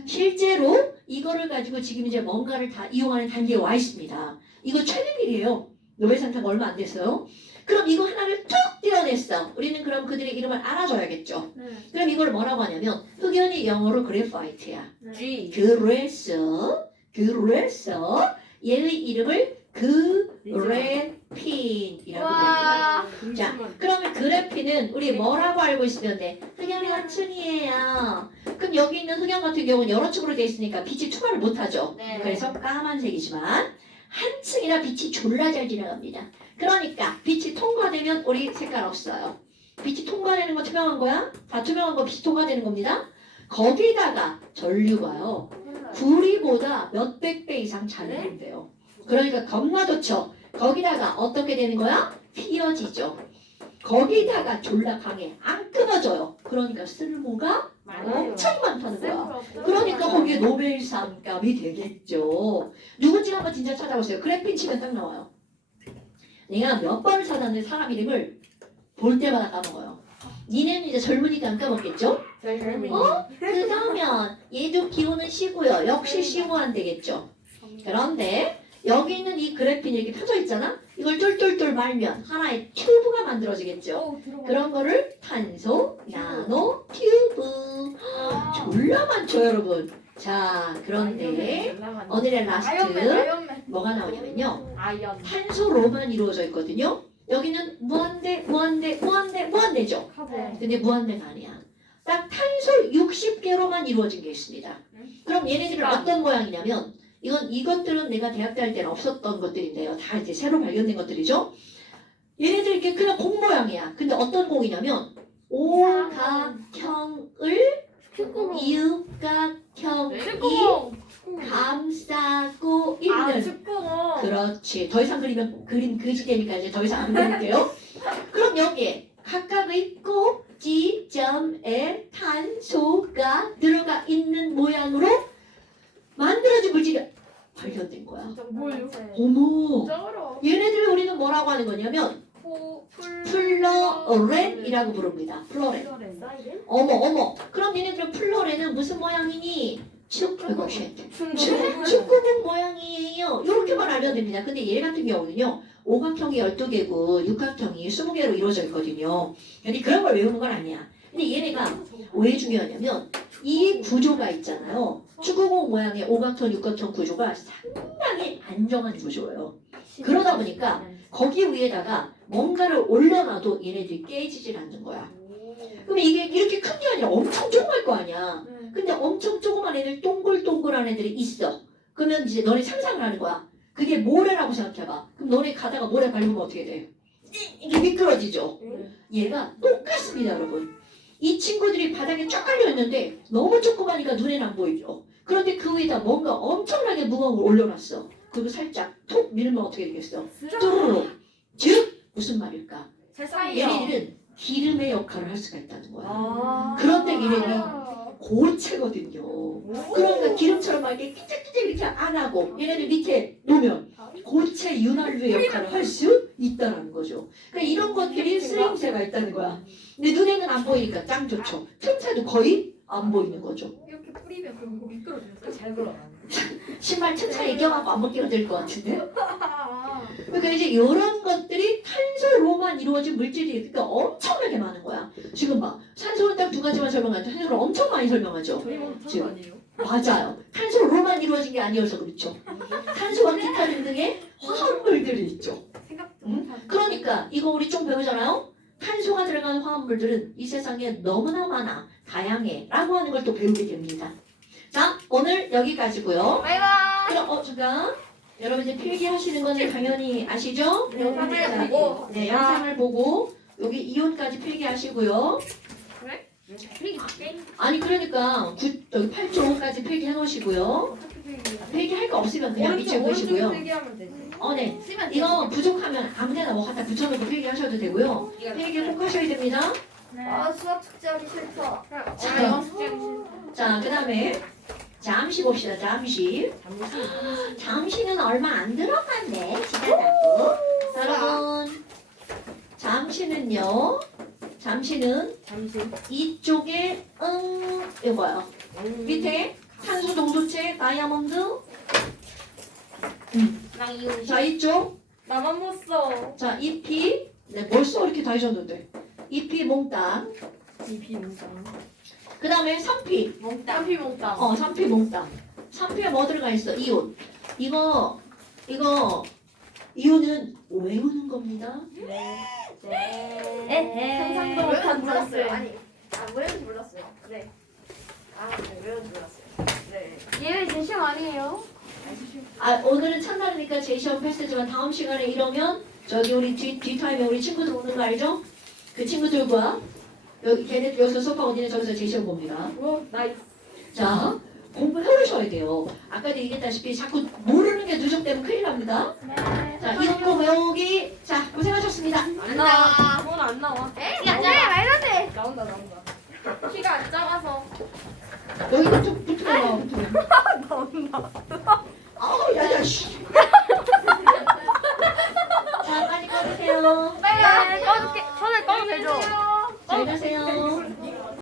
실제로 이거를 가지고 지금 이제 뭔가를 다 이용하는 단계에 와 있습니다. 이거 최근일이에요. 노벨상타가 얼마 안 됐어요. 그럼 이거 하나를 툭 떼어냈어. 우리는 그럼 그들의 이름을 알아줘야겠죠. 네. 그럼 이걸 뭐라고 하냐면 흑연이 영어로 그래파이트야. G. 그래서 얘의 이름을 그래핀이라고 부릅니다. 와. 자, 그러면 그래핀은 우리 뭐라고 알고 있으면 돼? 흑연이 한 층이에요. 그럼 여기 있는 흑연 같은 경우는 여러 층으로 돼 있으니까 빛이 투과를 못하죠. 네. 그래서 까만색이지만 한 층이라 빛이 졸라 잘 지나갑니다. 그러니까 빛이 통과되면 우리 색깔 없어요. 빛이 통과되는 거 투명한 거야? 다 투명한 거 빛이 통과되는 겁니다. 거기다가 전류가요. 구리보다 몇백 배 이상 잘 나온대요. 그러니까 겁나 좋죠. 거기다가 어떻게 되는 거야? 휘어지죠. 거기다가 졸라 강해. 안 끊어져요. 그러니까 쓸모가 엄청 많다는 거야. 그러니까 거기에 노벨상 값이 되겠죠. 누군지 한번 진짜 찾아보세요. 그래핀 치면 딱 나와요. 내가 몇 번을 찾았는데 사람 이름을 볼 때마다 까먹어요. 니네는 이제 젊으니까 안 까먹겠죠? 저희 젊은이. 그러면 얘도 기호는 C고요. 역시 C5안 되겠죠. 그런데 여기 있는 이 그래핀 이렇게 펴져 있잖아? 이걸 똘똘똘 말면 하나의 튜브가 만들어지겠죠. 그런 거를 탄소, 나노, 튜브. 졸라 많죠, 여러분. 자, 그런데 오늘의 라스트 아이언맨. 뭐가 나오냐면요. 아이언. 탄소로만 이루어져 있거든요. 여기는 무한대죠. 카본. 근데 무한대가 아니야. 딱 탄소 60개로만 이루어진 게 있습니다. 그럼 얘네들은 어떤 모양이냐면 이것들은 내가 대학 다닐 때는 없었던 것들인데요. 다 이제 새로 발견된 것들이죠. 얘네들 이렇게 그냥 공 모양이야. 근데 어떤 공이냐면 오각형을 육각형이 감싸고 아 있는 축구공. 그렇지. 더 이상 그리면 그림 그지 되니까 이제 더 이상 안 그릴게요. 그럼 여기에 각각의 꼭지점에 탄소가 들어가 있는 모양으로 만들어진 물질이 발견된 거야. 뭐예요? 어머. 쩔어. 얘네들을 우리는 뭐라고 하는 거냐면 플로렌이라고 부릅니다. 플로렌. 사이렌? 어머. 그럼 얘네들은 플로렌은 무슨 모양이니? 축구공 축구공. 축구공 모양이에요. 이렇게만 알면 됩니다. 근데 얘 같은 경우는요. 오각형이 12개고 육각형이 20개로 이루어져 있거든요. 근데 그런 걸 외우는 건 아니야. 근데 얘네가 왜 중요하냐면 이 구조가 있잖아요. 축구공 모양의 오각형, 육각형 구조가 상당히 안정한 구조예요. 그러다 보니까 거기 위에다가 뭔가를 올려놔도 얘네들이 깨지질 않는 거야. 그럼 이게 이렇게 큰 게 아니라 엄청 조그만 거 아니야. 근데 엄청 조그만 애들 동글동글한 애들이 있어. 그러면 이제 너네 상상을 하는 거야. 그게 모래라고 생각해봐. 그럼 너네 가다가 모래 밟으면 어떻게 돼? 이게 미끄러지죠. 얘가 똑같습니다, 여러분. 이 친구들이 바닥에 쫙 깔려있는데 너무 조그마니까 눈에는 안 보이죠. 그런데 그 위에다 뭔가 엄청나게 무거운 걸 올려놨어. 그리고 살짝 톡 밀면 어떻게 되겠어? 뚜루룩. 즉 무슨 말일까? 얘네들은 기름의 역할을 할 수가 있다는 거야. 그런데 얘네는 고체거든요. 그러니까 기름처럼 막 이렇게 끼적끼적 이렇게 안 하고 얘네들 밑에 놓으면 고체 윤활유의 역할을 할 수 있다는 거죠. 그러니까 이런 것들이 쓰임새가 있다는 거야. 근데 눈에는 안 보이니까 짱 좋죠. 틈새도 거의 안 보이는 거죠. 이렇게 뿌리면 그럼 미끄러져요. 잘 그러네. 신발 틈새 이겨갖고 안 벗겨도 될 것 같은데. 그러니까 이제 이런 것들이 탄소로만 이루어진 물질이 그러니까 엄청나게 많은 거야. 지금 봐. 산소는 딱 두 가지만 설명하죠. 탄소를 엄청 많이 설명하죠. 저희 뭐 지금. 아니에요? 맞아요. 탄소로만 이루어진 게 아니어서 그렇죠. 탄소와 기타 등등의 화합물들이 있죠. 그러니까 이거 우리 좀 배우잖아요. 탄소가 들어간 화합물들은 이 세상에 너무나 많아. 다양해. 라고 하는 걸 또 배우게 됩니다. 자, 오늘 여기까지고요. 바이바이. 그럼 잠깐. 여러분 이제 필기하시는 거는 당연히 아시죠? 영상을 보고. 네, 영상을 보고 여기 이온까지 필기하시고요. 아니 그러니까 여기 8조까지 필기해 놓으시고요. 필기할 거 없으면 그냥 밑에 보시고요. 필기하면 되지. 네. 이거 부족하면 아무데나 뭐 갖다 붙여놓고 필기하셔도 되고요. 필기 꼭 하셔야 됩니다. 아 수학 숙제하기 싫다. 자, 그 다음에 잠시 봅시다. 잠시. 잠시는 얼마 안 들어갔네. 시간하고. 여러분, 잠시는요. 잠시는 잠시. 이쪽에 이거요. 밑에 탄소 동소체 다이아몬드. 랑 이온. 자 이쪽. 나만 못 써. 자 EP. 네 벌써 이렇게 다 잊었는데. EP 몽땅. 비비 몽땅. 그 다음에 3P. 몽땅. 피 몽땅. 3P 몽땅. 3P에 뭐 들어가 있어? 이온. 이거 이온은 외우는 겁니다. 상상도 못한 몰랐어요. 장세. 아니, 왜는 몰랐어요. 네. 네, 왜는 몰랐어요. 네. 얘는 제 시험 아니에요? 오늘은 첫날이니까 제 시험 패스지만 다음 시간에 이러면 저기 우리 뒷타임에 우리 친구들 오는 거 알죠? 그 친구들과 여기 걔네 여기서 수업하고 니네 저기서 제 시험 봅니다. 나이스. 자 공부해 오셔야 돼요. 아까도 얘기했다시피 자꾸 모르는 게 누적되면 큰일 납니다. 자 이거 외우기. 자 고생하셨습니다. 안 나와. 그건 안 나와. 야, 말도 돼. 나온다. 키가 안 작아서. 여기도 붙으면 나와. 붙으면. 나온다. 아우 야야 씨.